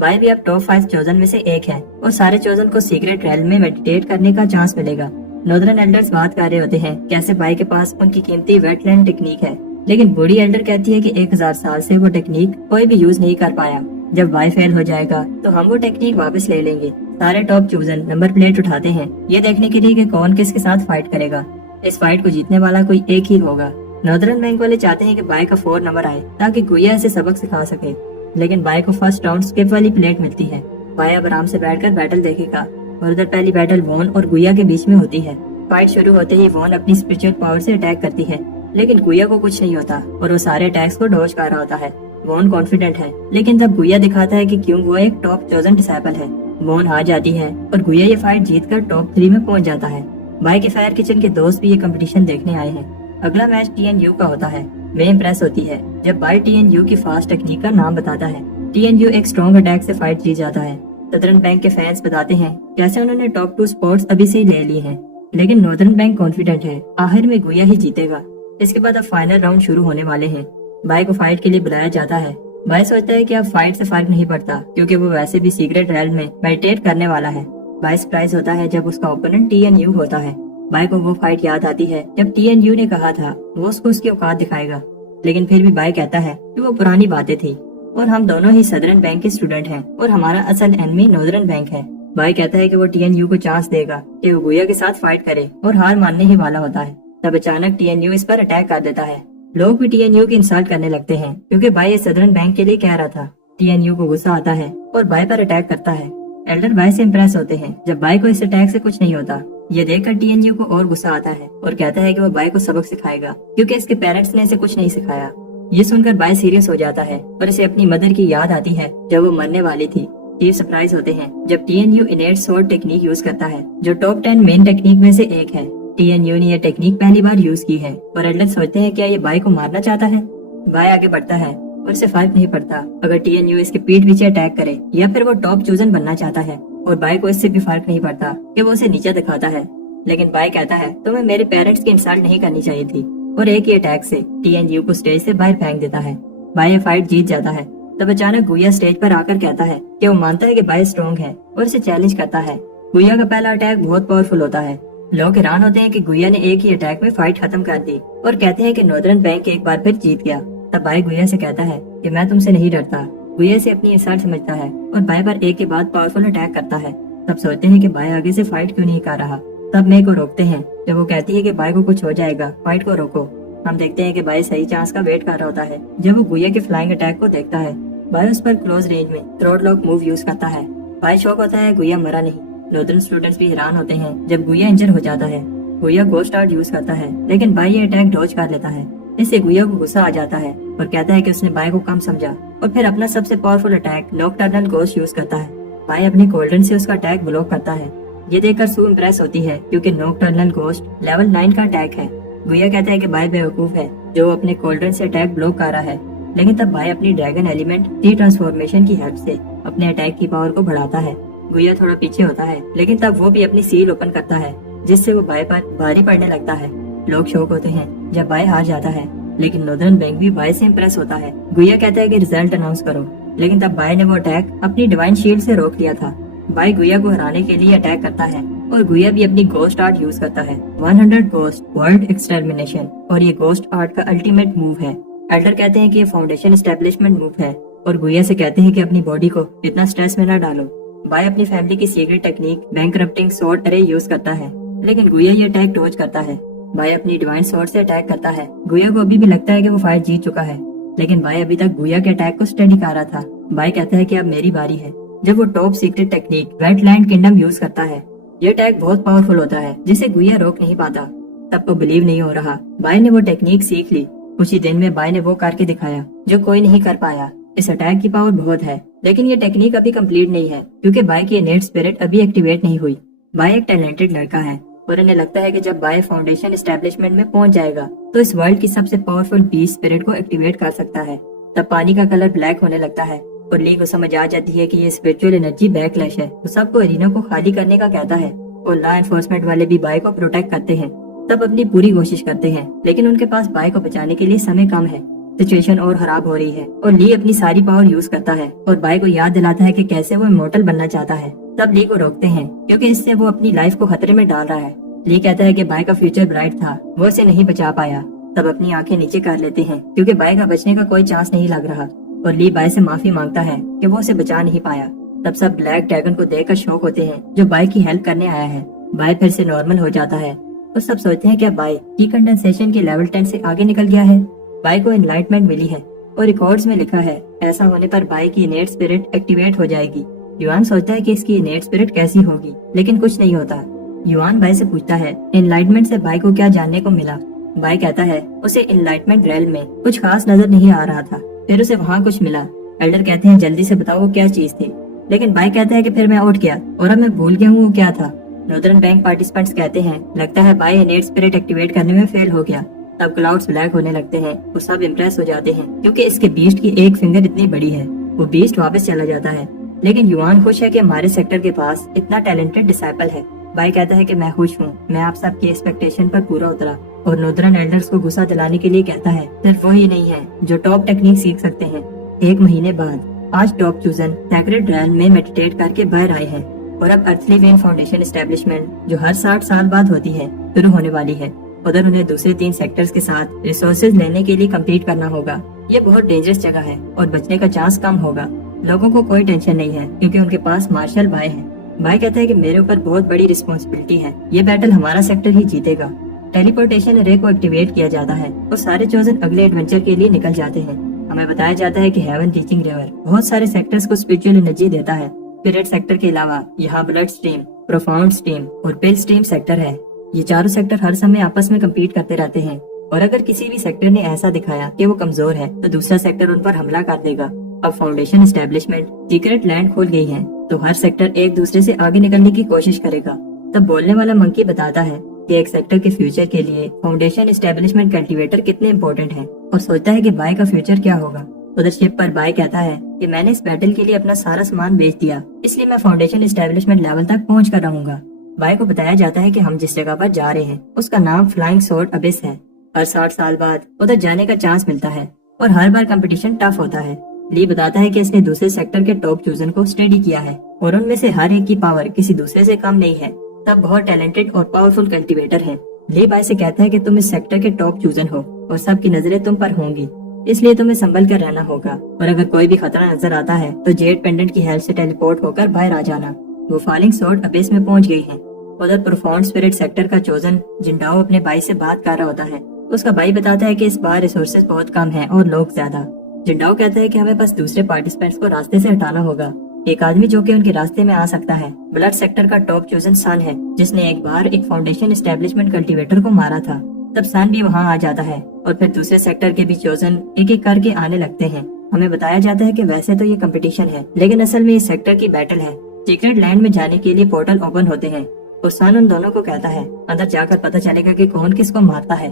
बाई भी अब टॉप 5 चोजन में से एक है और सारे चोजन को सीक्रेट रेल में मेडिटेट करने का चांस मिलेगा। नॉर्दर्न एल्डर्स बात कर रहे होते हैं कैसे बाई के पास उनकी कीमती वेटलैंड टेक्निक है, लेकिन बूढ़ी एल्डर कहती है कि 1000 साल से वो टेक्निक कोई भी यूज नहीं कर पाया। जब बाई फेल हो जाएगा तो हम वो टेक्निक वापस ले लेंगे। सारे टॉप चोजन नंबर प्लेट उठाते हैं ये देखने के लिए कि कौन किसके साथ फाइट करेगा। इस फाइट को जीतने वाला कोई एक ही होगा। नॉर्दर्न बैंक वाले चाहते हैं कि बाई का 4 नंबर आए ताकि गुइया इसे सबक सिखा सके, लेकिन बाई को फर्स्ट राउंड स्किप वाली प्लेट मिलती है। बाई अब आराम से बैठकर बैटल देखेगा और उधर पहली बैटल वॉन और गुइया के बीच में होती है। फाइट शुरू होते ही वॉन अपनी स्पिरिचुअल पावर से अटैक करती है, लेकिन गुइया को कुछ नहीं होता और वो सारे अटैक्स को डॉज कर रहा होता है। वॉन कॉन्फिडेंट है, लेकिन तब गुइया दिखाता है कि क्यों वो एक टॉप चोजन डिसाइपल है। वॉन हार जाती है और गुइया ये फाइट जीतकर टॉप 3 में पहुंच जाता है। बाई के फायर किचन के दोस्त भी ये कंपटीशन देखने आए हैं। अगला मैच TNU का होता है। वे इम्प्रेस होती है जब बाई TNU की फास्ट टेक्निक का नाम बताता है। TNU एक स्ट्रॉन्ग अटैक से फाइट जीत जाता है। नॉर्दर्न बैंक के फैंस बताते हैं कैसे उन्होंने टॉप 2 स्पॉट्स अभी से ले लिए हैं, लेकिन नॉर्दर्न बैंक कॉन्फिडेंट है आखिर में गुइया ही जीतेगा। इसके बाद अब फाइनल राउंड शुरू होने वाले हैं। बाई को फाइट के लिए बुलाया जाता है। बाई सोचता है कि अब फाइट से फर्क नहीं पड़ता क्योंकि वो वैसे भी सीक्रेट रेल में मेडिटेट करने वाला है। बाई सरप्राइज होता है जब उसका ओपोनेंट TNU होता है। बाई को वो फाइट याद आती है जब TNU ने कहा था वो उसको उसकी औकात दिखाएगा, लेकिन फिर भी बाई कहता है कि वो पुरानी बातें थी और हम दोनों ही सदर्न बैंक के स्टूडेंट हैं और हमारा असल एनिमी नॉर्दर्न बैंक है। बाई कहता है कि वो TNU को चांस देगा कि वो गुइया के साथ फाइट करे और हार मानने ही वाला होता है। तब अचानक TNU इस पर अटैक कर देता है। लोग भी TNU की इंसल्ट करने लगते हैं क्योंकि बाई सदर्न बैंक के लिए कह रहा था। TNU को गुस्सा आता है और बाई पर अटैक करता है। एल्डर बाई से इम्प्रेस होते हैं जब बाई को इस अटैक से कुछ नहीं होता। ये देखकर TNU को और गुस्सा आता है और कहता है कि वो बाई को सबक सिखाएगा क्योंकि इसके पेरेंट्स ने इसे कुछ नहीं सिखाया। ये सुनकर बाई सीरियस हो जाता है और इसे अपनी मदर की याद आती है जब वो मरने वाली थी। चीफ सरप्राइज होते हैं जब TNU इनेट स्वॉर्ड टेक्निक यूज करता है जो टॉप 10 मेन टेक्निक में से एक है। TNU ने यह टेक्निक पहली बार यूज की है और एल्डर सोचते हैं क्या ये बाई को मारना चाहता है। बाई आगे बढ़ता है और इसे फर्क नहीं पड़ता अगर TNU इसके पीठ पीछे अटैक करे या फिर वो टॉप चूजन बनना चाहता है, और बाई को इससे भी फर्क नहीं पड़ता कि वो उसे नीचे दिखाता है। लेकिन बाई कहता है तुम्हें मेरे पेरेंट्स की इंसल्ट नहीं करनी चाहिए थी और एक ही अटैक से TNU को स्टेज से बाहर फेंक देता है। बाई फाइट जीत जाता है। तब अचानक गुइया स्टेज पर आकर कहता है कि वो मानता है कि बाई स्ट्रॉन्ग है और इसे चैलेंज करता है। गुइया का पहला अटैक बहुत पावरफुल होता है। लोग हैरान होते हैं कि गुइया ने एक ही अटैक में फाइट खत्म कर दी और कहते हैं कि नॉर्दर्न बैंक एक बार फिर जीत गया। तब बाई गुइया से कहता है कि मैं तुमसे नहीं डरता। गुइया से अपनी इंसल्ट समझता है और बाई पर एक के बाद पावरफुल अटैक करता है। तब सोचते हैं कि बाई आगे से फाइट क्यों नहीं कर रहा। तब मे को रोकते हैं जब वो कहती है कि बाई को कुछ हो जाएगा, फाइट को रोको। हम देखते हैं कि बाई सही चांस का वेट कर रहा होता है। जब वो गुइया के फ्लाइंग अटैक को देखता है, बाई उस पर क्लोज रेंज में थ्रोट लॉक मूव यूज करता है। बाई शॉक होता है गुइया मरा नहीं। नॉर्दर्न स्टूडेंट्स भी हैरान होते हैं जब गुइया इंजर हो जाता है। गुइया गोस्ट आर्ट यूज करता है, लेकिन बाई ये अटैक डॉज कर लेता है। इससे गुइया को गुस्सा आ जाता है और कहता है कि उसने बाई को कम समझा और फिर अपना सबसे powerful attack nocturnal ghost use करता है। बाई अपनी गोल्डन से उसका अटैक ब्लॉक करता है। ये देखकर सू इम्प्रेस होती है क्योंकि नॉकटर्नल गोस्ट लेवल 9 का अटैक है। गुइया कहता है कि बाई बेवकूफ है जो अपने गोल्डन से अटैक ब्लॉक कर रहा है, लेकिन तब बाई अपनी ड्रैगन एलिमेंट टी ट्रांसफॉर्मेशन की हेल्प से अपने अटैक की पावर को बढ़ाता है। गुइया थोड़ा पीछे होता है, लेकिन तब वो भी अपनी सील ओपन करता है जिससे वो बाई पर भारी पड़ने लगता है। लोग शौक होते हैं जब बाई हार जाता है, लेकिन नॉर्दर्न बैंक भी बाई से इम्प्रेस होता है। गुइया कहता है कि रिजल्ट अनाउंस करो, लेकिन तब बाई ने वो अटैक अपनी डिवाइन शील्ड से रोक लिया था। बाई गुइया को हराने के लिए अटैक करता है, اور گویا بھی اپنی گوسٹ آرٹ یوز کرتا ہے 100 گوسٹ ورلڈ ایکسٹرمینیشن، اور یہ گوسٹ آرٹ کا الٹیمیٹ موو ہے۔ ایلڈر کہتے ہیں کہ یہ فاؤنڈیشن اسٹیبلشمنٹ موو ہے اور گویا سے کہتے ہیں کہ اپنی باڈی کو اتنا سٹریس میں نہ ڈالو۔ بائے اپنی فیملی کی سیکرٹ ٹیکنیک بینک کرپٹنگ سورڈ ارے یوز کرتا ہے، لیکن گویا یہ اٹیک ڈوج کرتا ہے۔ بائے اپنی ڈیوائن سورڈ سے اٹیک کرتا ہے۔ گویا کو ابھی بھی لگتا ہے کہ وہ فائٹ جیت چکا ہے، لیکن بائے ابھی تک گویا کے اٹیک کو اسٹڈی کر رہا تھا۔ بائے کہتا ہے کہ اب میری باری ہے۔ جب وہ top secret technique wet land kingdom use کرتا ہے، یہ اٹیک بہت پاورفل ہوتا ہے جسے گویا روک نہیں پاتا۔ تب کو بلیو نہیں ہو رہا، بائے نے وہ ٹیکنیک سیکھ لی۔ اسی دن میں بائے نے وہ کر کے دکھایا جو کوئی نہیں کر پایا۔ اس اٹیک کی پاور بہت ہے، لیکن یہ ٹیکنیک ابھی کمپلیٹ نہیں ہے کیونکہ بائے کی انیٹ اسپرٹ ابھی ایکٹیویٹ نہیں ہوئی۔ بائے ایک ٹیلنٹڈ لڑکا ہے اور انہیں لگتا ہے کہ جب بائے فاؤنڈیشن اسٹیبلشمنٹ میں پہنچ جائے گا تو اس ورلڈ کی سب سے پاورفل بیسٹ اسپرٹ کو ایکٹیویٹ کر سکتا ہے۔ تب پانی کا کلر بلیک ہونے لگتا ہے اور لی کو سمجھ آ جاتی ہے کہ یہ اسپرچول انرجی بیک لیش ہے۔ وہ سب کو ارینا کو خالی کرنے کا کہتا ہے اور لا انفورسمنٹ والے بھی بائے کو پروٹیکٹ کرتے ہیں۔ تب اپنی پوری کوشش کرتے ہیں، لیکن ان کے پاس بائے کو بچانے کے لیے سمے کم ہے۔ سچویشن اور خراب ہو رہی ہے اور لی اپنی ساری پاور یوز کرتا ہے اور بائے کو یاد دلاتا ہے کہ کیسے وہ امورٹل بننا چاہتا ہے۔ تب لی کو روکتے ہیں کیونکہ اس سے وہ اپنی لائف کو خطرے میں ڈال رہا ہے۔ لی کہتا ہے کہ بائے کا فیوچر برائٹ تھا، وہ اسے نہیں بچا پایا۔ تب اپنی آنکھیں نیچے کر لیتے ہیں کیونکہ بائے کا بچنے کا کوئی چانس نہیں لگ رہا، اور لی بائے سے معافی مانگتا ہے کہ وہ اسے بچا نہیں پایا۔ تب سب بلیک ڈریگن کو دیکھ کر شوق ہوتے ہیں جو بائے کی ہیلپ کرنے آیا ہے۔ بائے پھر سے نارمل ہو جاتا ہے اور سب سوچتے ہیں کہ بائے کی کنڈنسیشن کے لیول 10 سے آگے نکل گیا ہے۔ بائے کو انلائٹمنٹ ملی ہے اور ریکارڈز میں لکھا ہے ایسا ہونے پر بائے کی انیٹ اسپرٹ ایکٹیویٹ ہو جائے گی۔ یوان سوچتا ہے کہ اس کی انیٹ اسپرٹ کیسی ہوگی، لیکن کچھ نہیں ہوتا۔ یوان بائے سے پوچھتا ہے انلائٹمنٹ سے بائے کو کیا جاننے کو ملا۔ بائے کہتا ہے اسے انلائٹمنٹ ریلم میں کچھ خاص نظر نہیں آ رہا تھا، پھر اسے وہاں کچھ ملا۔ ایلڈر کہتے ہیں جلدی سے بتاؤ وہ کیا چیز تھی، لیکن بائے کہتا ہے کہ پھر میں اٹھ گیا اور اب میں بھول گیا ہوں وہ کیا تھا۔ نادرن بینک پارٹیسپینٹس کہتے ہیں لگتا ہے بائے انیٹ اسپرٹ ایکٹیویٹ کرنے میں فیل ہو گیا۔ تب کلاؤڈز بلیک ہونے لگتے ہیں، وہ سب امپریس ہو جاتے ہیں کیونکہ اس کے بیسٹ کی ایک فنگر اتنی بڑی ہے۔ وہ بیسٹ واپس چلا جاتا ہے، لیکن یوان خوش ہے کہ ہمارے سیکٹر کے پاس اتنا ٹیلنٹڈ ڈسائپل ہے۔ بائے کہتا ہے کہ میں خوش ہوں، میں آپ سب کی ایکسپیکٹیشن پر پورا اترا، اور نودرن ایلڈرز کو غصہ دلانے کے لیے کہتا ہے صرف وہی نہیں ہے جو ٹاپ ٹیکنیک سیکھ سکتے ہیں۔ 1 مہینے بعد آج ٹاپ چوزن سیکرڈ ریلم میں میڈیٹیٹ کر کے باہر آئے ہیں، اور اب ارتھلی وین فاؤنڈیشن اسٹیبلشمنٹ جو ہر 60 سال بعد ہوتی ہے شروع ہونے والی ہے۔ ادھر انہیں دوسرے 3 سیکٹرز کے ساتھ ریسورسز لینے کے لیے کمپلیٹ کرنا ہوگا۔ یہ بہت ڈینجرس جگہ ہے اور بچنے کا چانس کم ہوگا۔ لوگوں کو کوئی ٹینشن نہیں ہے کیونکہ ان کے پاس مارشل بائے ہیں۔ بائے کہتا ہے کہ میرے اوپر بہت بڑی رسپانسبلٹی ہے، یہ بیٹل ہمارا سیکٹر ہی جیتے گا۔ ٹیلی پورٹیشن ارے کو ایکٹیویٹ کیا جاتا ہے اور سارے چوزن اگلے ایڈونچر کے لیے نکل جاتے ہیں۔ ہمیں بتایا جاتا ہے کہ ہیون ٹیچنگ ریور بہت سارے سیکٹرز کو اسپرچول انرجی دیتا ہے۔ اسپرٹ سیکٹر کے علاوہ یہاں بلڈ سٹریم، پروفاؤنڈ سٹریم اور پل سٹریم سیکٹر ہے۔ یہ چاروں سیکٹر ہر سمے آپس میں کمپیٹ کرتے رہتے ہیں، اور اگر کسی بھی سیکٹر نے ایسا دکھایا کہ وہ کمزور ہے تو دوسرا سیکٹر ان پر حملہ کر دے گا۔ اب فاؤنڈیشن اسٹیبلشمنٹ سیکرٹ لینڈ کھول گئی ہے تو ہر سیکٹر ایک دوسرے سے آگے نکلنے کی کوشش کرے گا۔ تب بولنے والا منکی بتاتا ہے کہ ایک سیکٹر کے فیوچر کے لیے فاؤنڈیشن اسٹیبلشمنٹ کلٹیویٹر کتنے امپورٹنٹ ہیں، اور سوچتا ہے کہ بائے کا فیوچر کیا ہوگا۔ ادھر شپ پر بائے کہتا ہے کہ میں نے اس بیٹل کے لیے اپنا سارا سامان بیچ دیا، اس لیے میں فاؤنڈیشن اسٹیبلشمنٹ لیول تک پہنچ کر رہوں گا۔ بائے کو بتایا جاتا ہے کہ ہم جس جگہ پر جا رہے ہیں اس کا نام فلائنگ سورڈ ابیس ہے۔ ہر 60 سال بعد ادھر جانے کا چانس ملتا ہے اور ہر بار کمپٹیشن ٹف ہوتا ہے۔ لی بتاتا ہے کہ اس نے دوسرے سیکٹر کے ٹاپ چوزن کو اسٹڈی کیا ہے اور ان میں سے ہر ایک کی پاور کسی دوسرے سے کم نہیں ہے۔ تب بہت ٹیلنٹڈ اور پاورفل کلٹیویٹر ہے۔ لی بائے سے کہتا ہے کہ تم اس سیکٹر کے ٹاپ چوزن ہو اور سب کی نظریں تم پر ہوں گی، اس لیے تمہیں سنبھل کر رہنا ہوگا، اور اگر کوئی بھی خطرہ نظر آتا ہے تو جیڈ پینڈنٹ کی ہیلپ سے ٹیلی پورٹ ہو کر باہر آ جانا۔ وہ فالنگ سورڈ ابیس میں پہنچ گئی ہیں۔ ادھر پروفاؤنڈ اسپرٹ سیکٹر کا چوزن جنڈاؤ اپنے بھائی سے بات کر رہا ہوتا ہے۔ اس کا بھائی بتاتا ہے کہ اس بار ریسورسز بہت کم ہیں اور لوگ زیادہ۔ جنڈاؤ کہتا ہے کہ ہمیں بس دوسرے پارٹیسپینٹس کو راستے سے ہٹانا ہوگا۔ ایک آدمی جو کہ ان کے راستے میں آ سکتا ہے بلڈ سیکٹر کا ٹاپ چوزن سن ہے، جس نے ایک بار ایک فاؤنڈیشن اسٹیبلشمنٹ کلٹیویٹر کو مارا تھا۔ تب سن بھی وہاں آ جاتا ہے اور پھر دوسرے سیکٹر کے بھی چوزن ایک ایک کر کے آنے لگتے ہیں۔ ہمیں بتایا جاتا ہے کہ ویسے تو یہ کمپٹیشن ہے، لیکن اصل میں یہ سیکٹر کی بیٹل ہے۔ سیکرٹ لینڈ میں جانے کے لیے پورٹل اوپن ہوتے ہیں اور سن ان دونوں کو کہتا ہے اندر جا کر پتہ چلے گا کہ کون کس کو مارتا ہے۔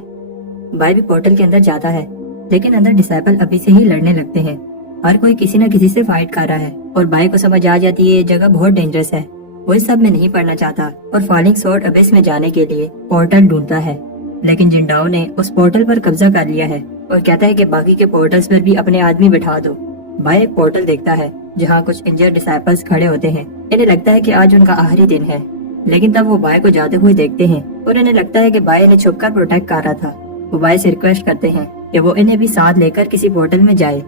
بھائی بھی پورٹل کے اندر جاتا ہے، لیکن اندر ڈسائپل ابھی سے ہی لڑنے لگتے ہیں۔ ہر کوئی کسی نہ کسی سے فائٹ کر رہا ہے اور بھائی کو سمجھ آ جاتی ہے یہ جگہ بہت ڈینجرس ہے۔ وہ اس سب میں نہیں پڑنا چاہتا اور فالنگ سورڈ ابیس میں جانے کے لیے پورٹل ڈھونڈتا ہے، لیکن جنڈاؤ نے اس پورٹل پر قبضہ کر لیا ہے اور کہتا ہے کہ باقی کے پورٹلز پر بھی اپنے آدمی بٹھا دو۔ بھائی ایک پورٹل دیکھتا ہے جہاں کچھ انجر ڈسائپلز کھڑے ہوتے ہیں۔ انہیں لگتا ہے کہ آج ان کا آخری دن ہے، लेकिन तब वो बाय को जाते हुए देखते हैं और इन्हें लगता है कि बाय इन्हें छुपकर प्रोटेक्ट कर रहा था। वो बाय से रिक्वेस्ट करते हैं कि वो इन्हें भी साथ लेकर किसी पोर्टल में जाए।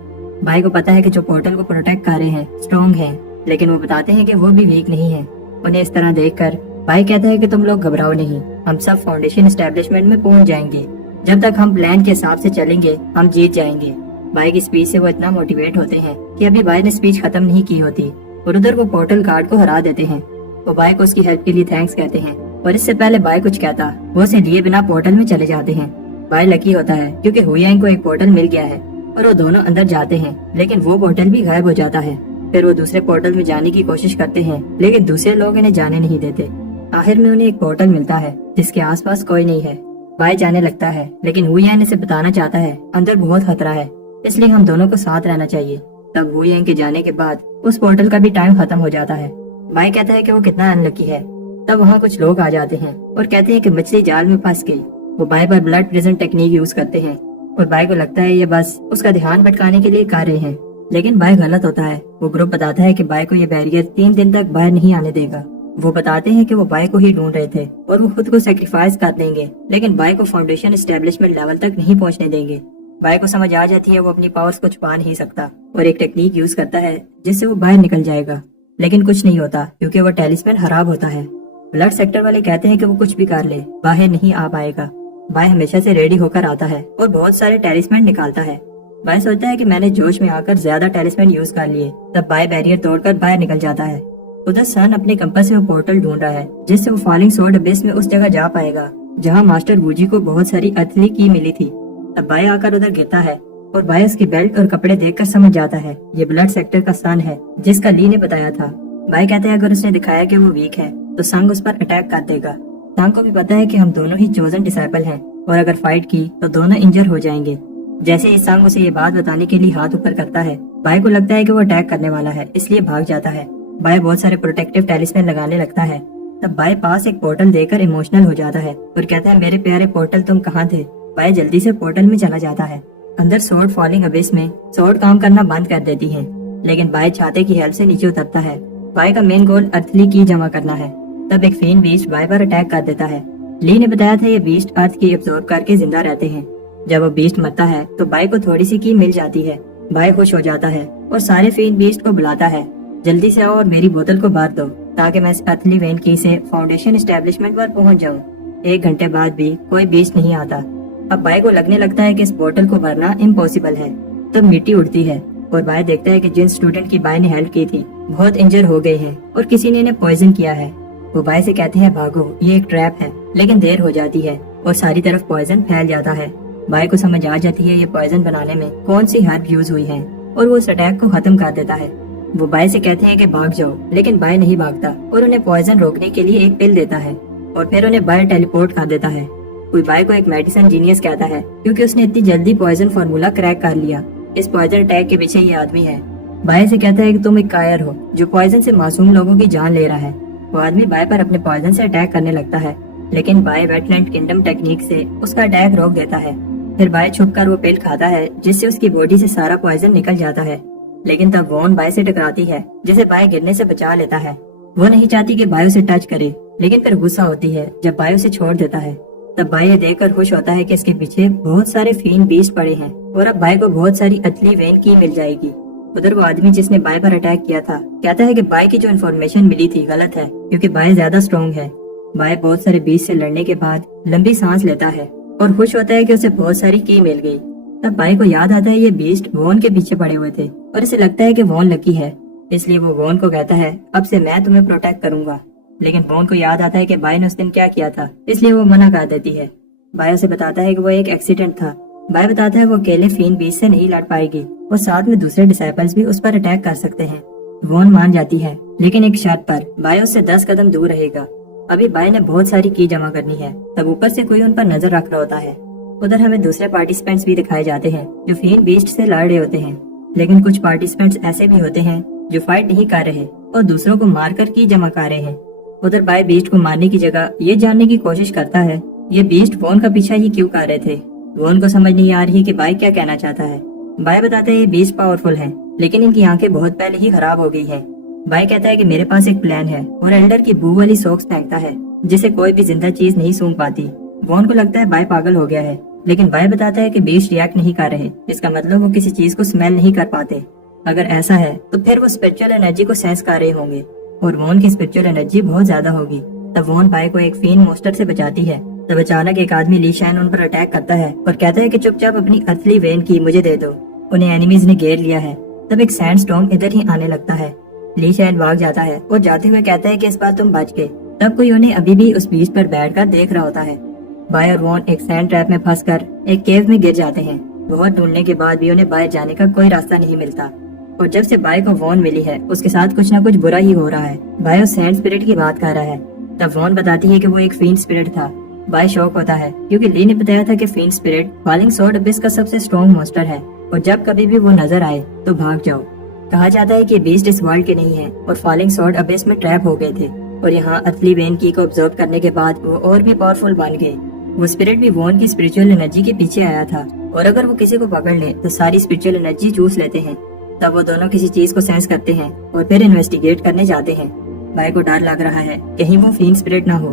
बाय को पता है कि जो पोर्टल को प्रोटेक्ट कर रहे हैं स्ट्रॉन्ग हैं, लेकिन वो बताते हैं कि वो भी वीक नहीं है। उन्हें इस तरह देखकर बाय कहता है कि तुम लोग घबराओ नहीं, हम सब फाउंडेशन एस्टेब्लिशमेंट में पहुंच जाएंगे। जब तक हम प्लान के हिसाब से चलेंगे हम जीत जाएंगे। बाय की स्पीच से वो इतना मोटिवेट होते हैं कि अभी बाय ने स्पीच खत्म नहीं की होती और उधर वो पोर्टल गार्ड को हरा देते हैं। वो बाय को उसकी हेल्प के लिए थैंक्स कहते हैं और इससे पहले बाय कुछ कहता वो उसे लिए बिना पोर्टल में चले जाते हैं। बाय लकी होता है क्योंकि हुयांग को एक पोर्टल मिल गया है और वो दोनों अंदर जाते हैं, लेकिन वो पोर्टल भी गायब हो जाता है। फिर वो दूसरे पोर्टल में जाने की कोशिश करते हैं, लेकिन दूसरे लोग इन्हें जाने नहीं देते। आखिर में उन्हें एक पोर्टल मिलता है जिसके आसपास कोई नहीं है। बाय जाने लगता है, लेकिन हुयांग इसे बताना चाहता है अंदर बहुत खतरा है, इसलिए हम दोनों को साथ रहना चाहिए। तब हुयांग के जाने के बाद उस पोर्टल का भी टाइम खत्म हो जाता है। बाय कहता है कि वो कितना अनलकी है। तब वहाँ कुछ लोग आ जाते हैं और कहते हैं कि मछली जाल में फंस गई। वो बाय पर ब्लड प्रिजन टेक्निक यूज करते हैं और बाय को लगता है ये बस उसका ध्यान भटकाने के लिए कर रहे हैं, लेकिन बाय गलत होता है। वो ग्रुप बताता है कि बाय को ये बैरियर 3 दिन तक बाहर नहीं आने देगा। वो बताते हैं कि वो बाय को ही ढूंढ रहे थे और वो खुद को सेक्रीफाइस कर देंगे, लेकिन बाय को फाउंडेशन एस्टेब्लिशमेंट लेवल तक नहीं पहुंचने देंगे। बाय को समझ आ जाती है वो अपनी पावर्स को छुपा नहीं सकता और एक टेक्निक यूज करता है जिससे वो बाहर निकल जाएगा, लेकिन कुछ नहीं होता क्योंकि वो टेलिस्मैन खराब होता है। ब्लड सेक्टर वाले कहते हैं कि वो कुछ भी कर ले बाहर नहीं आ पाएगा। बाय हमेशा से रेडी होकर आता है और बहुत सारे टेलिस्मैन निकालता है। बाय सोचता है कि मैंने जोश में आकर ज्यादा टेलिस्मैन यूज कर लिए। तब बाय बैरियर तोड़कर बाहर निकल जाता है। उधर सन अपने कंपास से वो पोर्टल ढूंढ रहा है जिससे वो फॉलिंग सोर्ड अबिस में उस जगह जा पाएगा जहाँ मास्टर वूजी को बहुत सारी अर्थली की मिली थी। तब बाय आकर उधर गिरता है और बाय उसकी बेल्ट और कपड़े देखकर समझ जाता है ये ब्लड सेक्टर का सन है जिसका ली ने बताया था। बाय कहते हैं अगर उसने दिखाया कि वो वीक है तो संग उस पर अटैक कर देगा। संग को भी पता है कि हम दोनों ही चोजन डिसाइपल हैं और अगर फाइट की तो दोनों इंजर हो जाएंगे। जैसे ही संग उसे ये बात बताने के लिए हाथ ऊपर करता है, बाय को लगता है कि वो अटैक करने वाला है, इसलिए भाग जाता है। बाय बहुत सारे प्रोटेक्टिव टेलिस्मैन लगाने लगता है। तब बाय पास एक पोर्टल देकर इमोशनल हो जाता है और कहता है मेरे प्यारे पोर्टल तुम कहाँ थे। बाय जल्दी से पोर्टल में चला जाता है। अंदर सोर्ड फॉलिंग अबिस में सोर्ड काम करना बंद कर देती है, लेकिन बाय छाते की हेल्प से नीचे उतरता है। बाय का मेन गोल अर्थली की जमा करना है। तब एक फेन बीस्ट बाय पर अटैक कर देता है। ली ने बताया था ये बीस्ट अर्थ की एब्जॉर्ब करके जिंदा रहते हैं। जब वो बीस्ट मरता है तो बाय को थोड़ी सी की मिल जाती है। बाय खुश हो जाता है और सारे फेन बीस्ट को बुलाता है, जल्दी से आओ और मेरी बोतल को भर दो ताकि मैं इस अर्थली वेन की से फाउंडेशन एस्टेब्लिशमेंट पर पहुंच जाऊं। 1 घंटे बाद भी कोई बीस्ट नहीं आता। अब बाय को लगने लगता है कि इस बोतल को भरना इम्पॉसिबल है। तब मिट्टी उड़ती है और बाय देखता है कि जिन स्टूडेंट की बाय ने हेल्प की थी बहुत इंजर हो गए हैं और किसी ने इन्हें पॉइजन किया है। वो बाय से कहते हैं भागो ये एक ट्रैप है, लेकिन देर हो जाती है और सारी तरफ पॉइजन फैल जाता है। बाय को समझ आ जाती है ये पॉइजन बनाने में कौन सी हर्ब यूज हुई है और वो उस अटैक को खत्म कर देता है। वो बाय से कहते हैं कि भाग जाओ, लेकिन बाय नहीं भागता और उन्हें पॉइजन रोकने के लिए एक पिल देता है और फिर उन्हें बाय टेलीपोर्ट कर देता है। कोई बाय को एक मेडिसिन जीनियस कहता है क्योंकि उसने इतनी जल्दी पॉइजन फार्मूला क्रैक कर लिया। इस पॉइजन अटैक के पीछे ये आदमी है। बाय से कहता है कि तुम एक कायर हो जो पॉइजन से मासूम लोगों की जान ले रहा है। वो आदमी बाय पर अपने पॉइजन से अटैक करने लगता है, लेकिन बाय वेटलैंड किंगडम टेक्निक से उसका अटैक रोक देता है। फिर बाय छुपकर वो पिल खाता है जिससे उसकी बॉडी से सारा पॉइजन निकल जाता है, लेकिन तब वॉन बाय से टकराती है जिसे बाय गिरने से बचा लेता है। वो नहीं चाहती कि बाय उसे टच करे, लेकिन फिर गुस्सा होती है जब बाय उसे छोड़ देता है। तब बाय ये देखकर खुश होता है कि इसके पीछे बहुत सारे फीन बीस्ट पड़े हैं और अब बाय को बहुत सारी अतली वेन की मिल जाएगी। उधर वो आदमी जिसने बाय पर अटैक किया था कहता है कि बाय की जो इन्फॉर्मेशन मिली थी गलत है क्योंकि बाय ज्यादा स्ट्रॉन्ग है। बाय बहुत सारे बीस्ट से लड़ने के बाद लंबी सांस लेता है और खुश होता है कि उसे बहुत सारी की मिल गई। तब बाय को याद आता है ये बीस्ट वॉन के पीछे पड़े हुए थे और इसे लगता है कि वॉन लकी है, इसलिए वो वॉन को कहता है अब से मैं तुम्हें प्रोटेक्ट करूंगा। लेकिन वॉन को याद आता है कि बाय ने उस दिन क्या किया था, इसलिए वो मना कर देती है। बाय उसे बताता है कि वो एक एक्सीडेंट था। बाय बताता है वो अकेले फीन बीस्ट से नहीं लड़ पाएगी और साथ में दूसरे डिसाइपल्स भी उस पर अटैक कर सकते हैं। वॉन मान जाती है, लेकिन एक शर्त पर, बाय उससे 10 कदम दूर रहेगा। अभी बाय ने बहुत सारी की जमा करनी है। तब ऊपर से कोई उन पर नजर रख रहा होता है। उधर हमें दूसरे पार्टिसिपेंट्स भी दिखाए जाते हैं जो फीन बीस्ट से लड़ रहे होते हैं, लेकिन कुछ पार्टिसिपेंट्स ऐसे भी होते हैं जो फाइट नहीं कर रहे और दूसरों को मारकर की जमा कर रहे हैं। उधर बाय बीस्ट को मारने की जगह ये जानने की कोशिश करता है ये बीस्ट वॉन का पीछा ही क्यों कर रहे थे। वॉन को समझ नहीं आ रही कि बाय क्या कहना चाहता है। बाय बताते हैं ये बीस्ट पावरफुल है, लेकिन इनकी आंखें बहुत पहले ही खराब हो गई है। भाई कहता है कि मेरे पास एक प्लान है और एल्डर की बू वाली सॉक्स फेंकता है जिसे कोई भी जिंदा चीज नहीं सूंघ पाती। वॉन को लगता है भाई पागल हो गया है, लेकिन भाई बताता है कि बीस्ट रिएक्ट नहीं कर रहे, इसका मतलब वो किसी चीज को स्मेल नहीं कर पाते। अगर ऐसा है तो फिर वो स्पिरिचुअल एनर्जी को सेंस कर रहे होंगे और वॉन की स्पिरिचुअल एनर्जी बहुत ज्यादा होगी। तब वॉन भाई को एक फीन मोस्टर से बचाती है। तब अचानक एक आदमी ली शैन उन पर अटैक करता है और कहता है कि चुपचाप अपनी असली वेन की मुझे दे दो। उन्हें एनिमीज ने घेर लिया है। तब एक सैंड स्टॉर्म इधर ही आने लगता है। ली शैन भाग जाता है और जाते हुए कहता है कि इस बार तुम बच गए। तब कोई उन्हें अभी भी उस बीच पर बैठकर देख रहा होता है। भाई और वॉन एक सैंड ट्रैप में फंसकर एक केव में गिर जाते हैं। बहुत ढूंढने के बाद भी उन्हें बाहर जाने का कोई रास्ता नहीं मिलता और जब से भाई को वॉन मिली है उसके साथ कुछ न कुछ बुरा ही हो रहा है। भाई उस सैंड स्पिरिट की बात कर रहा है। तब वॉन बताती है कि वो एक फीन स्पिरिट था। भाई शौक होता है क्योंकि ली ने बताया था कि फीन स्पिरिट फॉलिंग स्वॉर्ड अबिस का सबसे स्ट्रॉन्ग मॉन्स्टर है और जब कभी भी वो नजर आए तो भाग जाओ। कहा जाता है कि बीस्ट इस वर्ल्ड के नहीं है और फॉलिंग स्वॉर्ड अबिस में ट्रैप हो गए थे और यहाँ असली वेन की को ऑब्जर्व करने के बाद वो और भी पावरफुल बन गए। वो स्पिरिट भी वॉन की स्पिरिचुअल एनर्जी के पीछे आया था और अगर वो किसी को पकड़ ले तो सारी स्पिरिचुअल एनर्जी चूस लेते हैं। तब वो दोनों किसी चीज को सेंस करते हैं और फिर इन्वेस्टिगेट करने जाते हैं। भाई को डर लग रहा है कहीं वो फीन स्पिरिट ना हो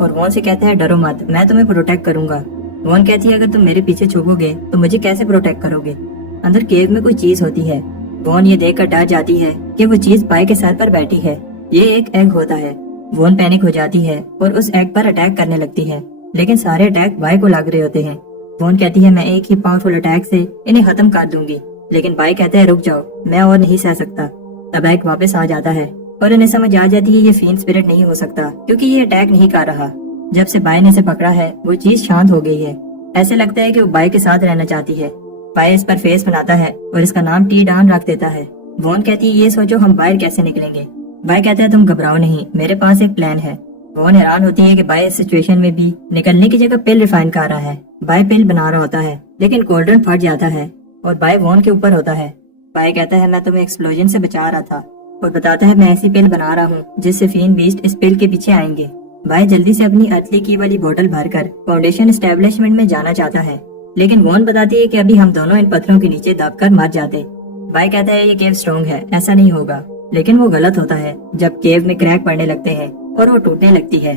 और वॉन से कहता है डरो मत, मैं तुम्हें प्रोटेक्ट करूंगा। वॉन कहती है अगर तुम मेरे पीछे छुपोगे तो मुझे कैसे प्रोटेक्ट करोगे। अंदर केव में कोई चीज होती है। वॉन ये देखकर डर जाती है कि वो चीज भाई के सर पर बैठी है। ये एक एग होता है। वॉन पैनिक हो जाती है और उस एग पर अटैक करने लगती है, लेकिन सारे अटैक भाई को लग रहे होते हैं। वॉन कहती है मैं एक ही पावरफुल अटैक से इन्हें खत्म कर दूंगी, लेकिन भाई कहता है रुक जाओ, मैं और नहीं सह सकता। तब एग वापस आ जाता है और इन्हें समझ आ जाती है ये फीन स्पिरिट नहीं हो सकता क्योंकि ये अटैक नहीं कर रहा। जब से भाई ने इसे पकड़ा है वो चीज शांत हो गई है। ऐसे लगता है कि वो भाई के साथ रहना चाहती है। भाई इस पर फेस बनाता है और इसका नाम टी डान रख देता है। वॉन कहती है ये सोचो हम बाहर कैसे निकलेंगे। भाई कहता है तुम घबराओ नहीं, मेरे पास एक प्लान है। वॉन हैरान होती है कि भाई इस सिचुएशन में भी निकलने की जगह पिल रिफाइन कर रहा है। भाई पिल बना रहा होता है लेकिन कोल्ड्रन फट जाता है और भाई वॉन के ऊपर होता है। भाई कहता है मैं तुम्हें एक्सप्लोजन से बचा रहा था और बताता है मैं ऐसी पिल बना रहा हूँ जिससे फीन बीस्ट इस पिल के पीछे आएंगे। भाई जल्दी से अपनी असली की वाली बोतल भरकर फाउंडेशन एस्टेब्लिशमेंट में जाना चाहता है, लेकिन वॉन बताती है कि अभी हम दोनों इन पत्थरों के नीचे दबकर मर जाते। भाई कहता है ये केव स्ट्रॉन्ग है, ऐसा नहीं होगा, लेकिन वो गलत होता है जब केव में क्रैक पड़ने लगते हैं और वो टूटने लगती है।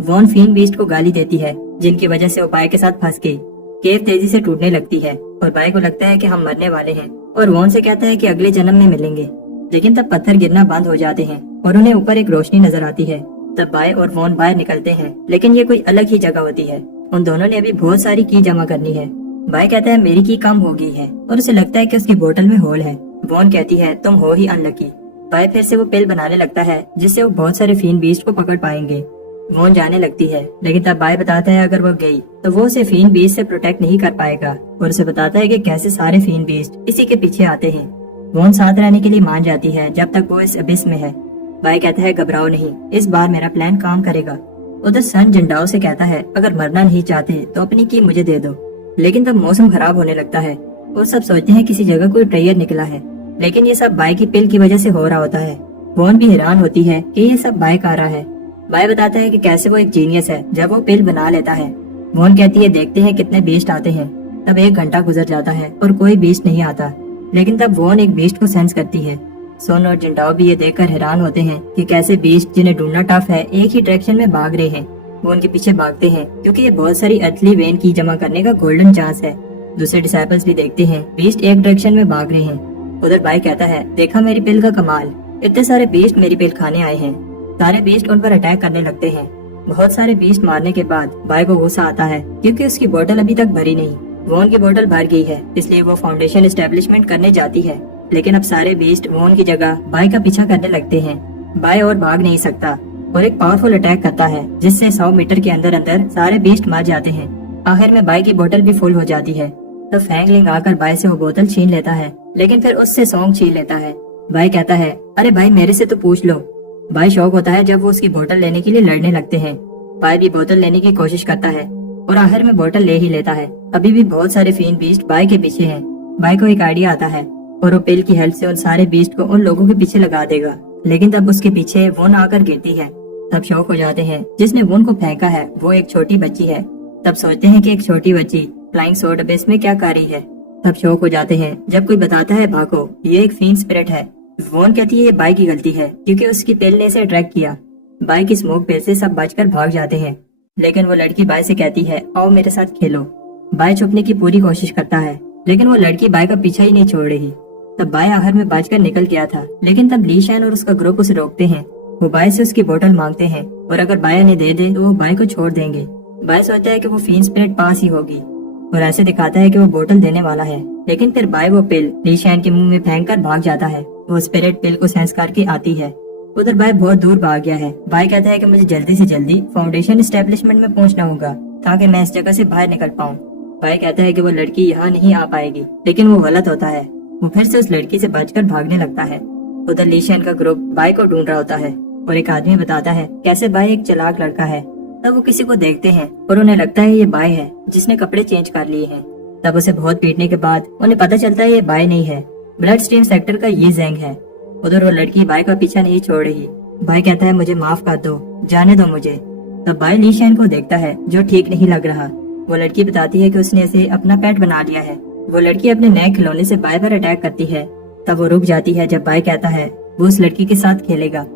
वॉन फीन बीस्ट को गाली देती है जिनकी वजह से वो भाई के साथ फंस गई। केव तेजी से टूटने लगती है और भाई को लगता है कि हम मरने वाले हैं और वॉन से कहता है कि अगले जन्म में मिलेंगे, लेकिन तब पत्थर गिरना बंद हो जाते हैं और उन्हें ऊपर एक रोशनी नजर आती है। तब भाई और वॉन बाहर निकलते हैं, लेकिन ये कोई अलग ही जगह होती है। उन दोनों ने अभी बहुत सारी की जमा करनी है। भाई कहता है मेरी की कम हो गई है और उसे लगता है कि उसकी बोतल में होल है। वॉन कहती है तुम हो ही अनलकी। भाई फिर से वो पिल बनाने लगता है जिससे वो बहुत सारे फीन बीस्ट को पकड़ पाएंगे। वॉन जाने लगती है, लेकिन तब भाई बताता है अगर वो गई तो वो उसे फीन बीस्ट से प्रोटेक्ट नहीं कर पाएगा और उसे बताता है कि कैसे सारे फीन बीस्ट इसी के पीछे आते हैं। वॉन साथ रहने के लिए मान जाती है जब तक वो इस अबिस में है। भाई कहता है घबराओ नहीं, इस बार मेरा प्लान काम करेगा। उधर सन जिंडाओ से कहता है अगर मरना नहीं चाहते तो अपनी की मुझे दे दो, लेकिन तब मौसम खराब होने लगता है और सब सोचते हैं किसी जगह कोई ट्रेयर निकला है, लेकिन ये सब भाई की पिल की वजह से हो रहा होता है। वॉन भी हैरान होती है कि ये सब भाई का रहा है। भाई बताता है कि कैसे वो एक जीनियस है जब वो पिल बना लेता है। वॉन कहती है देखते हैं कितने बीस्ट आते हैं। तब 1 घंटा गुजर जाता है और कोई बीस्ट नहीं आता, लेकिन तब वॉन एक बीस्ट को सेंस करती है। सोन और जिंडाओ भी ये देखकर हैरान होते हैं कि कैसे बीस्ट जिन्हें ढूंढना टफ है एक ही डायरेक्शन में भाग रहे हैं। वो उनके पीछे भागते हैं क्योंकि ये बहुत सारी असली वेन की जमा करने का गोल्डन चांस है। दूसरे डिसाइपल्स भी देखते हैं बीस्ट एक डायरेक्शन में भाग रहे हैं। उधर भाई कहता है देखा मेरी पिल का कमाल, इतने सारे बीस्ट मेरी पिल खाने आए हैं। सारे बीस्ट उन पर अटैक करने लगते हैं। बहुत सारे बीस्ट मारने के बाद भाई को गुस्सा आता है क्योंकि उसकी बोतल अभी तक भरी नहीं। वॉन की बोतल भर गई है, इसलिए वो फाउंडेशन एस्टेब्लिशमेंट करने जाती है, लेकिन अब सारे बीस्ट वॉन की जगह भाई का पीछा करने लगते हैं। भाई और भाग नहीं सकता और एक पावरफुल अटैक करता है जिससे 100 मीटर के अंदर अंदर सारे बीस्ट मर जाते हैं। आखिर में भाई की बोतल भी फुल हो जाती है। तो फैंगलिंग आकर भाई से वो बोतल छीन लेता है, लेकिन फिर उससे सॉन्ग छीन लेता है। भाई कहता है अरे भाई मेरे से तो पूछ लो। भाई शौक होता है जब वो उसकी बोतल लेने के लिए लड़ने लगते हैं। भाई भी बोतल लेने की कोशिश करता है और आखिर में बोतल ले ही लेता है। अभी भी बहुत सारे फीन बीस्ट भाई के पीछे हैं। भाई को एक आइडिया आता है और वो पिल की हेल्प से उन सारे बीस्ट को उन लोगों के पीछे लगा देगा, लेकिन तब उसके पीछे वोन आकर गिरती है। तब शौक हो जाते हैं जिसने वोन को फेंका है वो एक छोटी बच्ची है। तब सोचते हैं कि एक छोटी बच्ची फ्लाइंग स्वॉर्ड अबिस में क्या कर रही है। तब शौक हो जाते हैं जब कोई बताता है भागो ये एक फीन स्पिरिट है वोन कहती है ये बाई की गलती है क्योंकि उसकी पिल ने इसे अट्रैक्ट किया। बाई की स्मोक पिल से सब बचकर भाग जाते हैं, लेकिन वो लड़की बाई से कहती है आओ मेरे साथ खेलो। बाई छुपने की पूरी कोशिश करता है, लेकिन वो लड़की बाई का पीछा ही नहीं छोड़ रही। तब बाई आखिर में बचकर निकल गया था, लेकिन तब ली शैन और उसका ग्रुप उसे रोकते हैं। वो बाई से उसकी बोतल मांगते हैं और अगर बाई उन्हें दे दे तो वो बाई को छोड़ देंगे। बाई सोचता है कि वो फीन स्पिरिट पास ही होगी और ऐसे दिखाता है कि वो बोतल देने वाला है, लेकिन फिर बाई वो पिल ली शैन के मुंह में फेंक कर भाग जाता है। वो स्पिरिट पिल को सेंस करके आती है। उधर बाई बहुत दूर भाग गया है। बाई कहता है कि मुझे जल्दी से जल्दी फाउंडेशन एस्टेब्लिशमेंट में पहुंचना होगा ताकि मैं इस जगह से बाहर निकल पाऊं। बाई कहता है कि वो लड़की यहाँ नहीं आ पाएगी, लेकिन वो गलत होता है। वो फिर से उस लड़की से बचकर भागने लगता है। उधर ली शैन का ग्रुप बाई को ढूंढ रहा होता है और एक आदमी बताता है कैसे बाई एक चालाक लड़का है। तब वो किसी को देखते हैं और उन्हें लगता है ये बाई है जिसने कपड़े चेंज कर लिए हैं। तब उसे बहुत पीटने के बाद उन्हें पता चलता है ये बाई नहीं है, ब्लड स्ट्रीम सेक्टर का ये जैंग है। उधर वो लड़की बाई का पीछा नहीं छोड़ रही। बाई कहता है मुझे माफ कर दो, जाने दो मुझे। तब बाई ली शैन को देखता है जो ठीक नहीं लग रहा। वो लड़की बताती है कि उसने इसे अपना पेट बना लिया है। वो लड़की अपने नए खिलौने से बाई पर अटैक करती है। तब वो रुक जाती है जब बाई कहता है वो उस लड़की के साथ खेलेगा।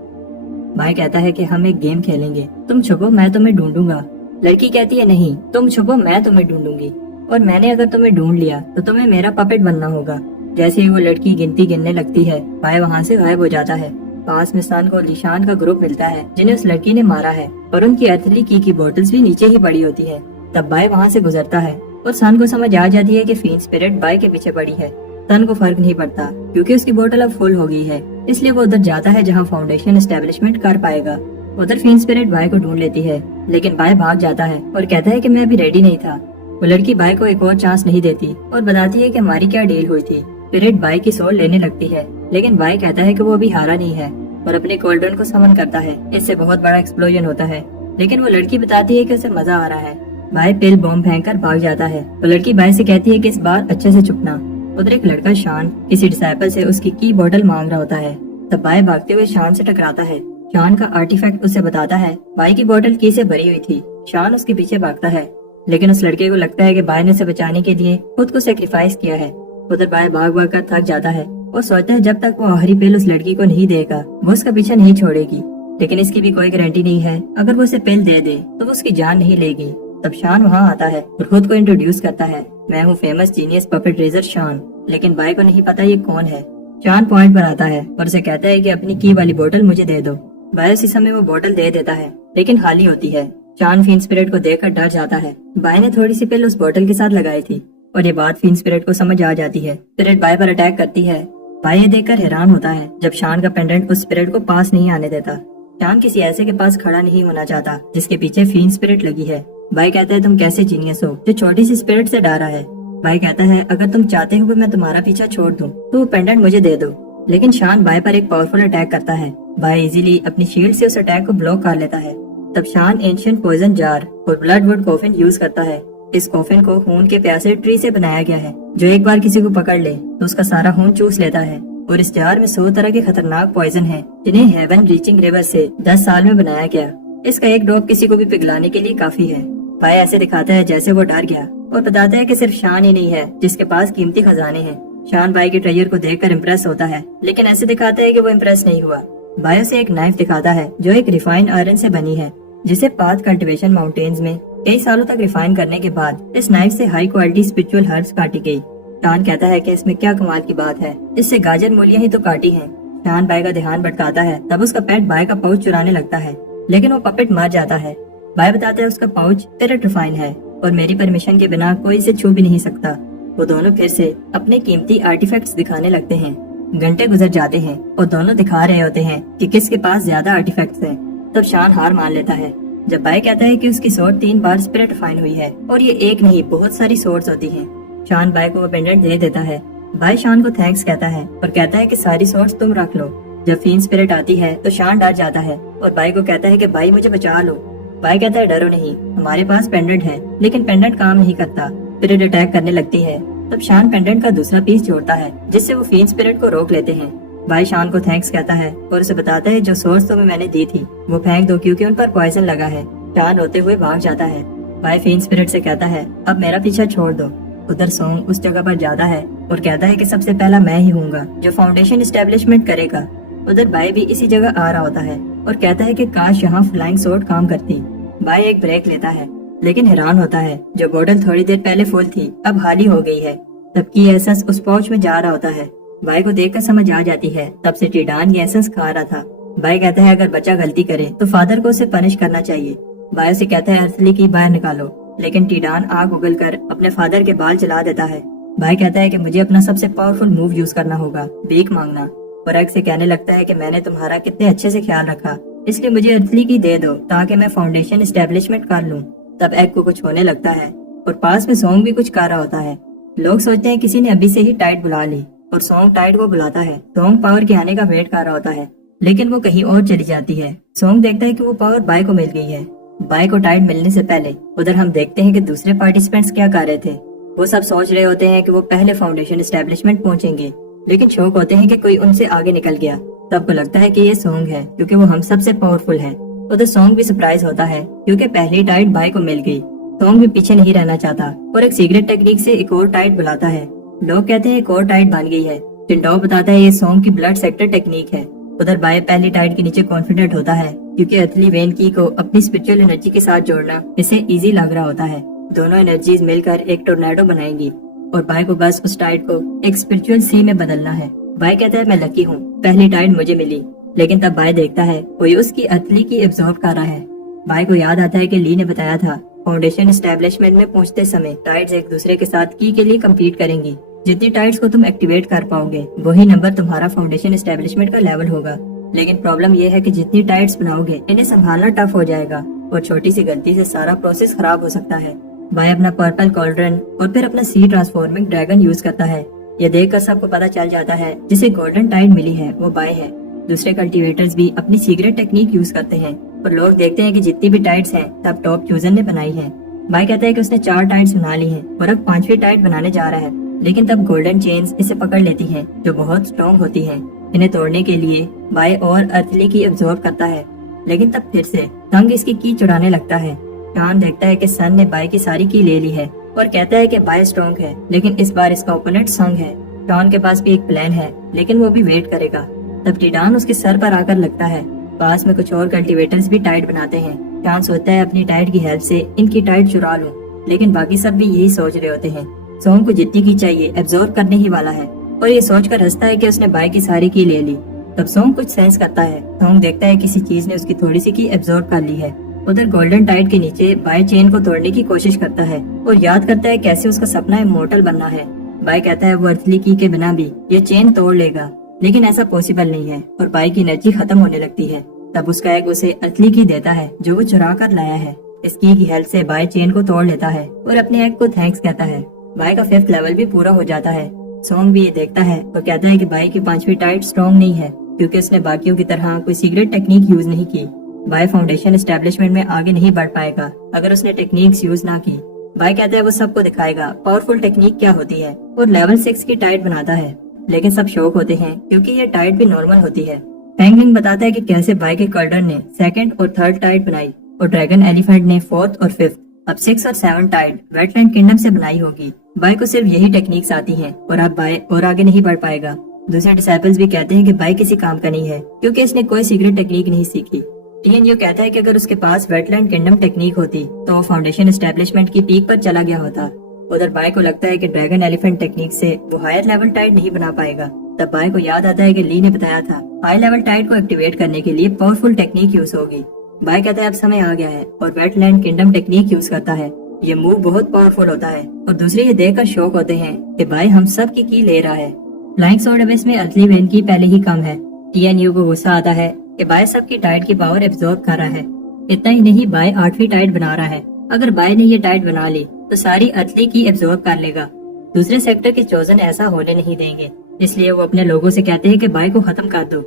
बाई कहता है कि हम एक गेम खेलेंगे, तुम छुपो मैं तुम्हें ढूंढूंगा। लड़की कहती है नहीं, तुम छुपो मैं तुम्हें ढूंढूंगी, और मैंने अगर तुम्हें ढूंढ लिया तो तुम्हें मेरा पपेट बनना होगा। जैसे ही वो लड़की गिनती गिनने लगती है, बाई वहाँ से गायब हो जाता है। पास में सन को लिशान का ग्रुप मिलता है जिन्हें उस लड़की ने मारा है, और उनकी अर्थली की बोतल्स भी नीचे ही पड़ी होती है। तब बाई वहाँ से गुजरता है और सन को समझ आ जाती है कि फीन स्पिरिट बाई के पीछे पड़ी है। सन को फर्क नहीं पड़ता क्योंकि उसकी बोतल अब फुल हो गई है, इसलिए वो उधर जाता है जहाँ फाउंडेशन एस्टेब्लिशमेंट कर पाएगा। उधर फीन स्पिरिट बाई को ढूंढ लेती है, लेकिन बाई भाग जाता है और कहता है कि मैं अभी रेडी नहीं था। वो लड़की बाई को एक और चांस नहीं देती और बताती है कि हमारी क्या डील हुई थी। स्पिरिट बाई की सोल लेने लगती है, लेकिन बाई कहता है कि वो अभी हारा नहीं है और अपने कोल्डन को समन करता है। इससे बहुत बड़ा एक्सप्लोजन होता है, लेकिन वो लड़की बताती है कि उसे मजा आ रहा है। बाई पिल बॉम्ब फेंक कर भाग जाता है। वो लड़की बाई से कहती है कि इस बार अच्छे से छुपना। उधर एक लड़का शान किसी डिसाइपल से उसकी की बोतल मांग रहा होता है। तब बाई भागते हुए शान से टकराता है। शान का आर्टिफैक्ट उसे बताता है बाई की बोतल की से भरी हुई थी। शान उसके पीछे भागता है, लेकिन उस लड़के को लगता है कि बाई ने उसे बचाने के लिए खुद को सेक्रीफाइस किया है। उधर बाई भाग भाग कर थक जाता है और सोचता है जब तक वो आखिरी पिल उस लड़की को नहीं देगा वो उसका पीछा नहीं छोड़ेगी, लेकिन इसकी भी कोई गारंटी नहीं है। अगर वो उसे पिल दे दे तो वो उसकी जान नहीं लेगी। तब शान वहाँ आता है और खुद को इंट्रोड्यूस करता है, मैं हूँ फेमस जीनियस पपेट रेजर शान। लेकिन बाई को नहीं पता ये कौन है। शान पॉइंट पर आता है और उसे कहता है कि अपनी की वाली बोतल मुझे दे दो। बाई उसी समय वो बोतल दे देता है, लेकिन खाली होती है। शान फीन स्पिरिट को देखकर डर जाता है। बाई ने थोड़ी सी पिल उस बोतल के साथ लगाई थी और ये बात फीन स्पिरिट को समझ आ जाती है। स्पिरिट बाई पर अटैक करती है। बाई ये देखकर हैरान होता है जब शान का पेंडेंट उस स्पिरिट को पास नहीं आने देता। शान किसी ऐसे के पास खड़ा नहीं होना चाहता जिसके पीछे फीन स्पिरिट लगी है। बाई कहता है तुम कैसे जीनियस हो जो छोटी सी स्पिरिट से डरा है। बाई कहता है अगर तुम चाहते हो कि मैं तुम्हारा पीछा छोड़ दूं तो वो पेंडेंट मुझे दे दो, लेकिन शान बाई पर एक पावरफुल अटैक करता है। बाई इजीली अपनी शील्ड से उस अटैक को ब्लॉक कर लेता है। तब शान एंशिएंट पॉइजन जार और ब्लड वुड कॉफिन यूज करता है। इस कॉफिन को खून के प्यासे ट्री से बनाया गया है जो एक बार किसी को पकड़ ले तो उसका सारा खून चूस लेता है, और इस जार में 100 तरह के खतरनाक पॉइजन है जिन्हें हेवन रीचिंग रिवर से 10 साल में बनाया गया। इसका एक ड्रॉप किसी को भी पिघलाने के लिए काफी है। बाई ऐसे दिखाता है जैसे वो डर गया और बताता है कि सिर्फ शान ही नहीं है जिसके पास कीमती खजाने हैं। शान बाई के ट्रेजर को देखकर इम्प्रेस होता है, लेकिन ऐसे दिखाता है कि वो इम्प्रेस नहीं हुआ। बाई उसे एक नाइफ दिखाता है जो एक रिफाइंड आयरन से बनी है, जिसे पाथ कल्टीवेशन माउंटेन्स में कई सालों तक रिफाइन करने के बाद इस नाइफ से हाई क्वालिटी स्पिरिचुअल हर्ब्स काटी गई। शान कहता है कि इसमें क्या कमाल की बात है, इससे गाजर मूलियां ही तो काटी हैं। शान बाई का ध्यान भटकाता है। तब उसका पेट बाई का पाउच चुराने लगता है, लेकिन वो पपेट मर जाता है। बाई बताता है उसका पाउच स्पिरिट रिफाइन है और मेरी परमिशन के बिना कोई इसे छू भी नहीं सकता। वो दोनों फिर से अपने कीमती आर्टिफैक्ट्स दिखाने लगते हैं। घंटे गुजर जाते हैं और दोनों दिखा रहे होते हैं कि किसके पास ज्यादा आर्टिफैक्ट्स हैं। तब शान हार मान लेता है जब बाई कहता है कि उसकी सोर्ड 3 बार स्पिरिट रिफाइन हुई है और ये एक नहीं बहुत सारी सोर्ड्स होती हैं। शान बाई को वो पेंडेंट दे देता है। बाई शान को थैंक्स कहता है और कहता है कि सारी सोर्ड्स तुम रख लो। जब फीन स्पिरिट आती है तो शान डर जाता है और बाई को कहता है कि बाई मुझे बचा लो। बाई कहता है डरो नहीं, हमारे पास पेंडेंट है, लेकिन पेंडेंट काम नहीं करता। स्पिरिट अटैक करने लगती है। तब शान पेंडेंट का दूसरा पीस जोड़ता है जिससे वो फीन स्पिरिट को रोक लेते हैं। बाई शान को थैंक्स कहता है और उसे बताता है जो सोर्स तुम्हें मैंने दी थी वो फेंक दो क्योंकि उन पर पॉइजन लगा है। शान रोते हुए भाग जाता है। बाई फीन स्पिरिट से कहता है अब मेरा पीछा छोड़ दो, ادھر سونگ اس جگہ پر جاتا ہے اور کہتا ہے کہ سب سے پہلا میں ہی ہوں گا جو فاؤنڈیشن اسٹیبلشمنٹ کرے گا۔ ادھر بائی بھی اسی جگہ آ رہا ہوتا ہے اور کہتا ہے کہ کاش یہاں فلائنگ سورڈ کام کرتی۔ بائی ایک بریک لیتا ہے لیکن حیران ہوتا ہے جو بوتل تھوڑی دیر پہلے فل تھی اب خالی ہو گئی ہے۔ تب کی ایسنس اس پاؤچ میں جا رہا ہوتا ہے۔ بائی کو دیکھ کر سمجھ آ جاتی ہے تب سے ٹیڈان یہ ایسنس کھا رہا تھا۔ بائی کہتا ہے اگر بچہ غلطی کرے تو فادر کو اسے پنش کرنا چاہیے۔ بائی اسے کہتا ہے ارتھلی کی باہر نکالو، لیکن ٹیڈان آگ اگل کر اپنے فادر کے بال جلا دیتا ہے۔ بائی کہتا ہے کہ مجھے اپنا سب سے پاورفل موو یوز کرنا ہوگا، بھیک مانگنا، اور ایگ سے کہنے لگتا ہے کہ میں نے تمہارا کتنے اچھے سے خیال رکھا، اس لیے مجھے ارتھلی کی دے دو تاکہ میں فاؤنڈیشن اسٹیبلشمنٹ کر لوں۔ تب ایگ کو کچھ ہونے لگتا ہے اور پاس میں سونگ بھی کچھ کر رہا ہوتا ہے۔ لوگ سوچتے ہیں کسی نے ابھی سے ہی ٹائٹ بلا لی اور سونگ ٹائٹ کو بلاتا ہے۔ سونگ پاور کے آنے کا ویٹ کر رہا ہوتا ہے لیکن وہ کہیں اور چلی جاتی ہے۔ سونگ دیکھتا ہے کہ وہ پاور بائی کو مل گئی ہے۔ بائی کو ٹائٹ ملنے سے پہلے ادھر ہم دیکھتے ہیں کہ دوسرے پارٹیسپینٹس کیا کر رہے تھے۔ وہ سب سوچ رہے ہوتے ہیں کہ وہ پہلے فاؤنڈیشن اسٹیبلشمنٹ پہنچیں گے، لیکن شوق ہوتے ہیں کہ کوئی ان سے آگے نکل گیا۔ تب کو لگتا ہے کہ یہ سونگ ہے کیونکہ وہ ہم سب سے پاورفل ہے۔ ادھر سونگ بھی سرپرائز ہوتا ہے کیونکہ پہلی ٹائٹ بائی کو مل گئی۔ سونگ بھی پیچھے نہیں رہنا چاہتا اور ایک سیکریٹ ٹیکنیک سے ایک اور ٹائٹ بلاتا ہے۔ لوگ کہتے ہیں ایک اور ٹائٹ بن گئی ہے۔ ٹنڈو بتاتا ہے یہ سونگ کی بلڈ سیکٹر ٹیکنیک ہے۔ ادھر بائی پہلی ٹائٹ کے نیچے کانفیڈنٹ ہوتا ہے کیونکہ ارتھلی وین کی کو اپنی اسپرچل انرجی کے ساتھ جوڑنا اسے ایزی لگ رہا ہوتا ہے۔ دونوں انرجیز مل کر ایک ٹورنیڈو بنائیں گی اور بائی کو بس اس ٹائٹ کو ایک اسپرچل سی میں بدلنا ہے۔ بائی کہتا ہے میں لکی ہوں، پہلی ٹائٹ مجھے ملی، لیکن تب بائی دیکھتا ہے کوئی اس کی ارتھلی کی ایبزارب کر رہا ہے۔ بائی کو یاد آتا ہے کہ لی نے بتایا تھا فاؤنڈیشن اسٹیبلشمنٹ میں پہنچتے سمے ٹائٹس ایک دوسرے کے ساتھ کی کے لیے کمپیٹ کریں گی۔ جتنی ٹائٹس کو تم ایکٹیویٹ کر پاؤ گے وہی نمبر تمہارا فاؤنڈیشن اسٹیبلشمنٹ کا لیول ہوگا۔ لیکن پرابلم یہ ہے کہ جتنی ٹائٹس بناؤ گے انہیں سنبھالنا ٹف ہو جائے گا اور چھوٹی سی غلطی سے سارا پروسیس خراب ہو سکتا ہے۔ بائی اپنا پرپل کولڈرن اور پھر اپنا سی ٹرانسفارمنگ ڈریگن یوز کرتا ہے۔ یہ دیکھ کر سب کو پتا چل جاتا ہے جسے گولڈن ٹائٹ ملی ہے وہ بائی ہے۔ دوسرے کلٹیویٹرز بھی اپنی سیکریٹ ٹیکنیک یوز کرتے ہیں اور لوگ دیکھتے ہیں کہ جتنی بھی ٹائٹس ہیں تب ٹاپ چوزن نے بنائی ہیں۔ بائی کہتا ہے کہ اس نے 4 ٹائٹس بنا لی ہیں اور اب 5ویں ٹائٹ بنانے جا رہا ہے، لیکن تب گولڈن چینز اسے پکڑ لیتی ہیں جو بہت اسٹرانگ ہوتی ہیں۔ انہیں توڑنے کے لیے بائی اور ارتھلی کی ایبزارب کرتا ہے، لیکن تب پھر سے تنگ اس کی چڑانے لگتا ہے۔ ٹان دیکھتا ہے کہ سن نے بائی کی ساری کی لے لی ہے اور کہتا ہے کہ بائی اسٹرانگ ہے، لیکن اس بار اس کا اوپوننٹ سنگ ہے۔ ٹان کے پاس بھی ایک پلان ہے لیکن وہ بھی ویٹ کرے گا۔ تب ٹیڈان اس کے سر پر آ کر لگتا ہے۔ پاس میں کچھ اور کلٹیویٹرز بھی ٹائٹ بناتے ہیں۔ ٹان سوچتا ہے اپنی ٹائٹ کی ہیلپ سے ان کی ٹائٹ چرا لوں، لیکن باقی سب بھی یہی سوچ رہے ہوتے ہیں۔ سونگ کو جتنی کی چاہیے ایبزارب کرنے ہی والا ہے اور یہ سوچ کر ہنستا ہے کہ اس نے بائی کی ساری کی لے لی۔ تب سونگ کچھ سینس کرتا ہے۔ سونگ دیکھتا ہے کسی چیز نے اس کی تھوڑی سی کی ایبزارب کر لی ہے۔ ادھر گولڈن ٹائٹ کے نیچے بائی چین کو توڑنے کی کوشش کرتا ہے اور یاد کرتا ہے کیسے اس کا سپنا امورٹل بننا ہے۔ بائی کہتا ہے وہ ارتھلی کی کے بنا بھی یہ چین توڑ لے گا، لیکن ایسا پوسیبل نہیں ہے اور بائی کی انرجی ختم ہونے لگتی ہے۔ تب اس کا ایک اسے ارتھلی کی دیتا ہے جو وہ چرا کر لایا ہے۔ اس کی ہیلپ سے بائی چین کو توڑ لیتا ہے اور اپنے ایگ کو تھینکس کہتا ہے۔ بائی کا 5th لیول بھی پورا ہو جاتا ہے۔ سونگ بھی یہ دیکھتا ہے اور کہتا ہے کہ بائی کی 5ویں ٹائٹ اسٹرانگ نہیں ہے کیونکہ اس نے باقیوں کی طرح کوئی سیکریٹ ٹیکنیک یوز نہیں کی۔ بائی فاؤنڈیشن اسٹیبلشمنٹ میں آگے نہیں بڑھ پائے گا اگر اس نے ٹیکنیکس یوز نہ کی۔ بائی کہتا ہے وہ سب کو دکھائے گا پاورفل ٹیکنیک کیا ہوتی ہے اور لیول 6 کی ٹائٹ بناتا ہے، لیکن سب شوق ہوتے ہیں کیونکہ یہ ٹائٹ بھی نارمل ہوتی ہے۔ پینگلنگ بتاتا ہے کہ کیسے بائی کے کلڈر نے 2nd اور 3rd ٹائٹ بنائی اور ڈریگن ایلیفینٹ نے 4th اور 5th، اب 6 اور 7 ٹائٹ ویٹ لینڈ کنگڈم سے بنائی ہوگی۔ بائی کو صرف یہی ٹیکنیکس آتی ہیں اور اب بائی اور آگے نہیں بڑھ پائے گا۔ دوسرے ڈسائپلز بھی کہتے ہیں کہ بائی کسی کام کا نہیں ہے کیونکہ اس نے کوئی سیکریٹ ٹیکنیک نہیں سیکھی۔ TNU کہتا ہے کہ اگر اس کے پاس ویٹ لینڈ کنگڈم ٹیکنیک ہوتی تو وہ فاؤنڈیشن اسٹیبلشمنٹ کی پیک پر چلا گیا ہوتا۔ ادھر بائی کو لگتا ہے کہ ڈریگن ایلیفینٹ ٹیکنیک سے وہ ہائر لیول ٹائٹ نہیں بنا پائے گا۔ تب بائی کو یاد آتا ہے کہ لی نے بتایا تھا ہائی لیول ٹائٹ کو ایکٹیویٹ کرنے کے لیے پاورفل ٹیکنیک یوز ہوگی۔ بائی کہتا ہے اب سمے آ گیا ہے اور wet land kingdom technique use کرتا ہے۔ یہ موو بہت پاورفل ہوتا ہے اور دوسرے یہ دیکھ کر شوق ہوتے ہیں کہ بائی ہم سب کی لے رہا ہے۔ فلائنگ سورڈ ابیس میں ارتھلی وین کی پہلے ہی کم ہے۔ TNU کو غصہ آتا ہے کہ بائی سب کی ٹائٹ کی پاور ایبزارب کر رہا ہے۔ اتنا ہی نہیں، بائی 8ویں ٹائٹ بنا رہا ہے۔ اگر بائی نے یہ ٹائٹ بنا لی تو ساری ارتھلی کی ایبزارب کر لے گا۔ دوسرے سیکٹر کے چوزن ایسا ہونے نہیں دیں گے، اس لیے وہ اپنے لوگوں سے کہتے ہیں کہ بائی کو ختم کر دو۔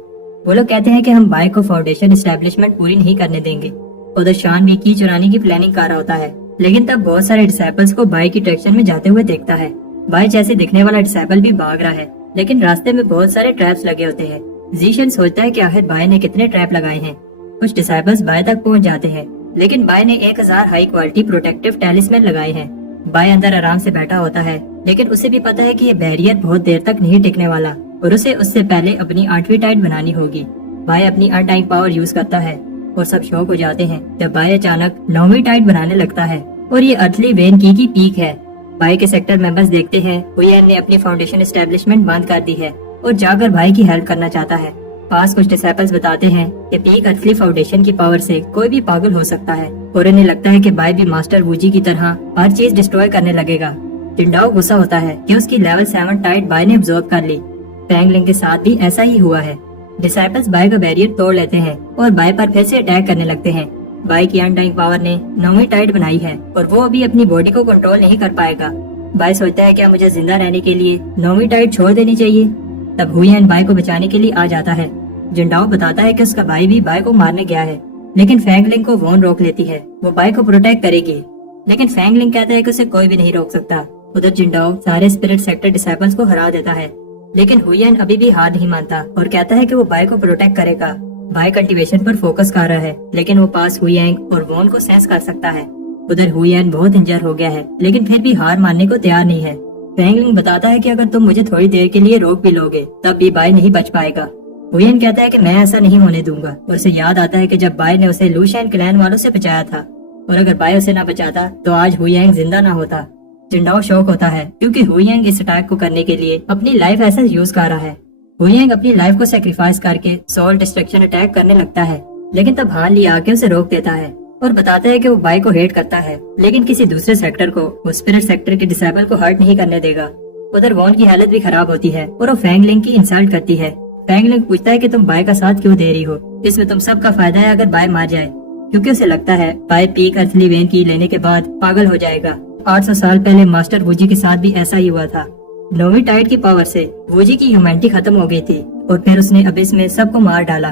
وہ لوگ کہتے ہیں کہ ہم بائی کو فاؤنڈیشن اسٹیبلشمنٹ پوری نہیں کرنے دیں گے۔ ادھر شان بھی کی چرانے کی پلاننگ کر رہا ہوتا ہے، لیکن تب بہت سارے ڈسائپلز کو بائی کی ڈائریکشن میں جاتے ہوئے دیکھتا ہے۔ بائی جیسے دکھنے والا ڈسائپل بھی بھاگ رہا ہے، لیکن راستے میں بہت سارے ٹریپس لگے ہوتے ہیں۔ زیشن سوچتا ہے کہ آخر بائی نے کتنے ٹریپ لگائے ہیں۔ کچھ ڈسائپلز بائی تک پہنچ جاتے ہیں، لیکن بائی نے 1000 ہائی کوالٹی پروٹیکٹیو ٹیلسمین لگائے ہیں۔ بائی اندر آرام سے بیٹھا ہوتا ہے لیکن اسے بھی پتا ہے کہ یہ بیریئر بہت دیر تک نہیں ٹکنے والا اور اسے اس سے پہلے اپنی 8ویں ٹائٹ بنانی ہوگی۔ بھائی اپنی انٹائم پاور یوز کرتا ہے اور سب شوق ہو جاتے ہیں جب بھائی اچانک 9ویں ٹائٹ بنانے لگتا ہے اور یہ ارتھلی وین کی پیک ہے۔ بھائی کے سیکٹر ممبرز دیکھتے ہیں ہوین نے اپنی فاؤنڈیشن اسٹیبلشمنٹ بند کر دی ہے اور جا کر بھائی کی ہیلپ کرنا چاہتا ہے۔ پاس کچھ ڈسائپلز بتاتے ہیں کہ پیک ارتھلی فاؤنڈیشن کی پاور سے کوئی بھی پاگل ہو سکتا ہے اور انہیں لگتا ہے کہ بھائی بھی ماسٹر ووجی کی طرح ہر چیز ڈسٹروائے کرنے لگے گا۔ جنڈاؤ غصہ ہوتا ہے کہ اس کی لیول 7 ٹائٹ بھائی نے ابزورب کر لی۔ فینگ لنگ کے ساتھ بھی ایسا ہی ہوا ہے۔ ڈسائپلز بھائی کا بیریئر توڑ لیتے ہیں اور بھائی پر پھر سے اٹیک کرنے لگتے ہیں۔ بھائی کی انٹائم پاور نے 9ویں ٹائٹ بنائی ہے اور وہ ابھی اپنی باڈی کو کنٹرول نہیں کر پائے گا۔ بھائی سوچتا ہے کیا مجھے زندہ رہنے کے لیے 9ویں ٹائٹ چھوڑ دینی چاہیے۔ تب ہوین بھائی کو بچانے کے لیے آ جاتا ہے۔ جنڈاؤ بتاتا ہے کہ اس کا بھائی بھی بھائی کو مارنے گیا ہے، لیکن فینگ لنگ کو وون روک لیتی ہے، وہ بھائی کو پروٹیکٹ کرے گی، لیکن فینگ لنگ کہتا ہے کہ اسے کوئی بھی نہیں روک سکتا۔ ادھر جنڈاؤ سارے اسپرٹ سیکٹر ڈسائپلز کو ہرا دیتا ہے، لیکن ہوین ابھی بھی ہار نہیں مانتا اور کہتا ہے کہ وہ بھائی کو پروٹیکٹ کرے گا۔ بھائی کلٹیویشن پر فوکس کر رہا ہے، لیکن وہ پاس ہوینگ اور وون کو سینس کر سکتا ہے۔ ادھر ہوین بہت انجر ہو گیا ہے، لیکن پھر بھی ہار ماننے کو تیار نہیں ہے۔ فینگ لنگ بتاتا ہے کہ اگر تم مجھے تھوڑی دیر کے لیے روک بھی لوگے تب بھی بھائی نہیں بچ پائے گا۔ ہوین کہتا ہے کہ میں ایسا نہیں ہونے دوں گا اور اسے یاد آتا ہے کہ جب بھائی نے اسے لوشین کلین والوں سے بچایا تھا اور اگر بھائی اسے نہ بچاتا تو آج ہوینگ زندہ نہ ہوتا۔ جنڈاؤ شوق ہوتا ہے کیونکہ ہوینگ اس اٹیک کو کرنے کے لیے اپنی لائف ایسا یوز کر رہا ہے۔ ہوینگ اپنی لائف کو سیکریفائس کر کے سول ڈسٹرکشن اٹیک کرنے لگتا ہے، لیکن تب ہان لی آ کے اسے روک دیتا ہے اور بتاتا ہے کہ وہ بھائی کو ہیٹ کرتا ہے، لیکن کسی دوسرے سیکٹر کو وہ اسپرٹ سیکٹر کے ڈسائبل کو ہرٹ نہیں کرنے دے گا۔ ادھر وون کی حالت بھی خراب ہوتی ہے اور وہ فینگ لنگ کی انسلٹ کرتی ہے۔ فینگ لنگ پوچھتا ہے کہ تم بھائی کا ساتھ کیوں دے رہی ہو، اس میں تم سب کا فائدہ ہے اگر بھائی مار جائے، کیونکہ اسے لگتا ہے بھائی پیک ارتھلی وین کی لینے کے بعد پاگل ہو جائے گا۔ 800 سال پہلے ماسٹر ووجی کے ساتھ بھی ایسا ہی ہوا تھا۔ 9ویں ٹائٹ کی پاور سے ووجی کی ہیومینٹی ختم ہو گئی تھی اور پھر اس نے ابس میں سب کو مار ڈالا۔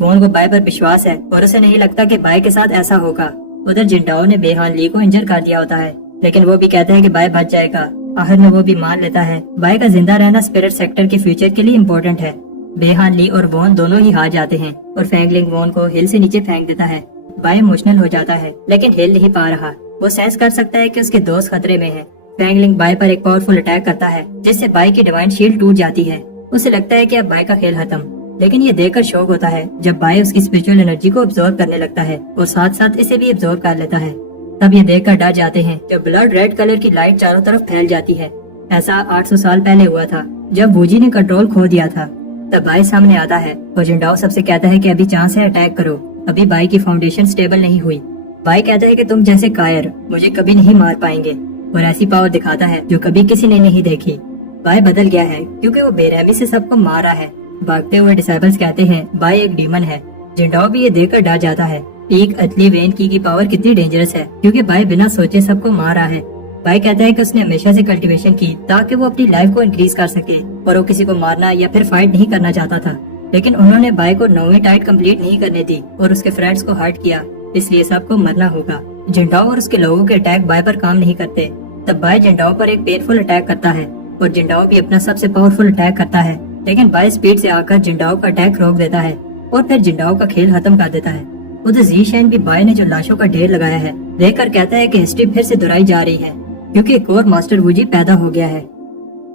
وون کو بھائی پر وشواس ہے اور اسے نہیں لگتا کہ بھائی کے ساتھ ایسا ہوگا۔ ادھر جنڈاؤ نے بے حال لی کو انجر کر دیا ہوتا ہے، لیکن وہ بھی کہتا ہے کہ بھائی بچ جائے گا۔ آخر میں وہ بھی مان لیتا ہے بھائی کا زندہ رہنا اسپرٹ سیکٹر کے فیوچر کے لیے امپورٹنٹ ہے۔ بے حال لی اور وون دونوں ہی ہار جاتے ہیں اور فینگ لنگ وون کو ہل سے نیچے پھینک دیتا ہے۔ بھائی ایموشنل ہو جاتا ہے لیکن ہل نہیں پا رہا، وہ سینس کر سکتا ہے کہ اس کے دوست خطرے میں ہیں۔ فینگ لنگ بھائی پر ایک پاورفل اٹیک کرتا ہے جس سے بھائی کی ڈیوائن شیلڈ ٹوٹ جاتی ہے۔ اسے لگتا ہے کہ اب بھائی کا کھیل ختم، لیکن یہ دیکھ کر شوق ہوتا ہے جب بھائی اس کی اسپرچول انرجی کو ابزورب کرنے لگتا ہے اور ساتھ ساتھ اسے بھی ابزورب کر لیتا ہے۔ تب یہ دیکھ کر ڈر جاتے ہیں جب بلڈ ریڈ کلر کی لائٹ چاروں طرف پھیل جاتی ہے۔ ایسا 800 سال پہلے ہوا تھا جب ووجی نے کنٹرول کھو دیا تھا۔ تب بھائی سامنے آتا ہے اور جنڈاؤ سب سے کہتا ہے کہ ابھی چانس ہے اٹیک کرو، ابھی بھائی کی فاؤنڈیشن سٹیبل نہیں ہوئی۔ بھائی کہتا ہے کہ تم جیسے کائر مجھے کبھی نہیں مار پائیں گے اور ایسی پاور دکھاتا ہے جو کبھی کسی نے نہیں دیکھی۔ بھائی بدل گیا ہے کیونکہ وہ بے رحمی سے سب کو مار رہا ہے۔ بھاگتے ہوئے ڈسائپلز کہتے ہیں بھائی ایک ڈیمن ہے۔ جنڈاؤ بھی یہ دیکھ کر ڈر جاتا ہے ایک ارتھلی وین کی پاور کتنی ڈینجرس ہے کیونکہ بھائی بنا سوچے سب کو مار رہا ہے۔ بھائی کہتا ہے کہ اس نے ہمیشہ سے کلٹیویشن کی تاکہ وہ اپنی لائف کو انکریز کر سکے اور وہ کسی کو مارنا یا پھر فائٹ نہیں کرنا چاہتا تھا، لیکن انہوں نے بھائی کو 9ویں ٹائٹ کمپلیٹ نہیں کرنے دی اور اس کے فرینڈز کو ہرٹ کیا، اس لیے سب کو مرنا ہوگا۔ جنڈاؤ اور اس کے لوگوں کے اٹیک بھائی پر کام نہیں کرتے۔ تب بھائی جنڈاؤ پر ایک پینفل اٹیک کرتا ہے اور جنڈاؤ بھی اپنا سب سے پاورفل اٹیک کرتا ہے، لیکن بھائی سپیڈ سے آ کر جنڈاؤ کا اٹیک روک دیتا ہے اور پھر جنڈاؤ کا کھیل ختم کر دیتا ہے۔ ادھر زی شین بھی بھائی نے جو لاشوں کا ڈھیر لگایا ہے دیکھ کر کہتا ہے کہ ہسٹری پھر سے دہرائی جا رہی ہے کیونکہ ایک اور ماسٹر ووجی پیدا ہو گیا ہے۔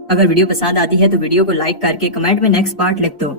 اگر ویڈیو پسند آتی ہے تو ویڈیو کو لائک کر کے کمنٹ میں نیکسٹ پارٹ لکھ دو۔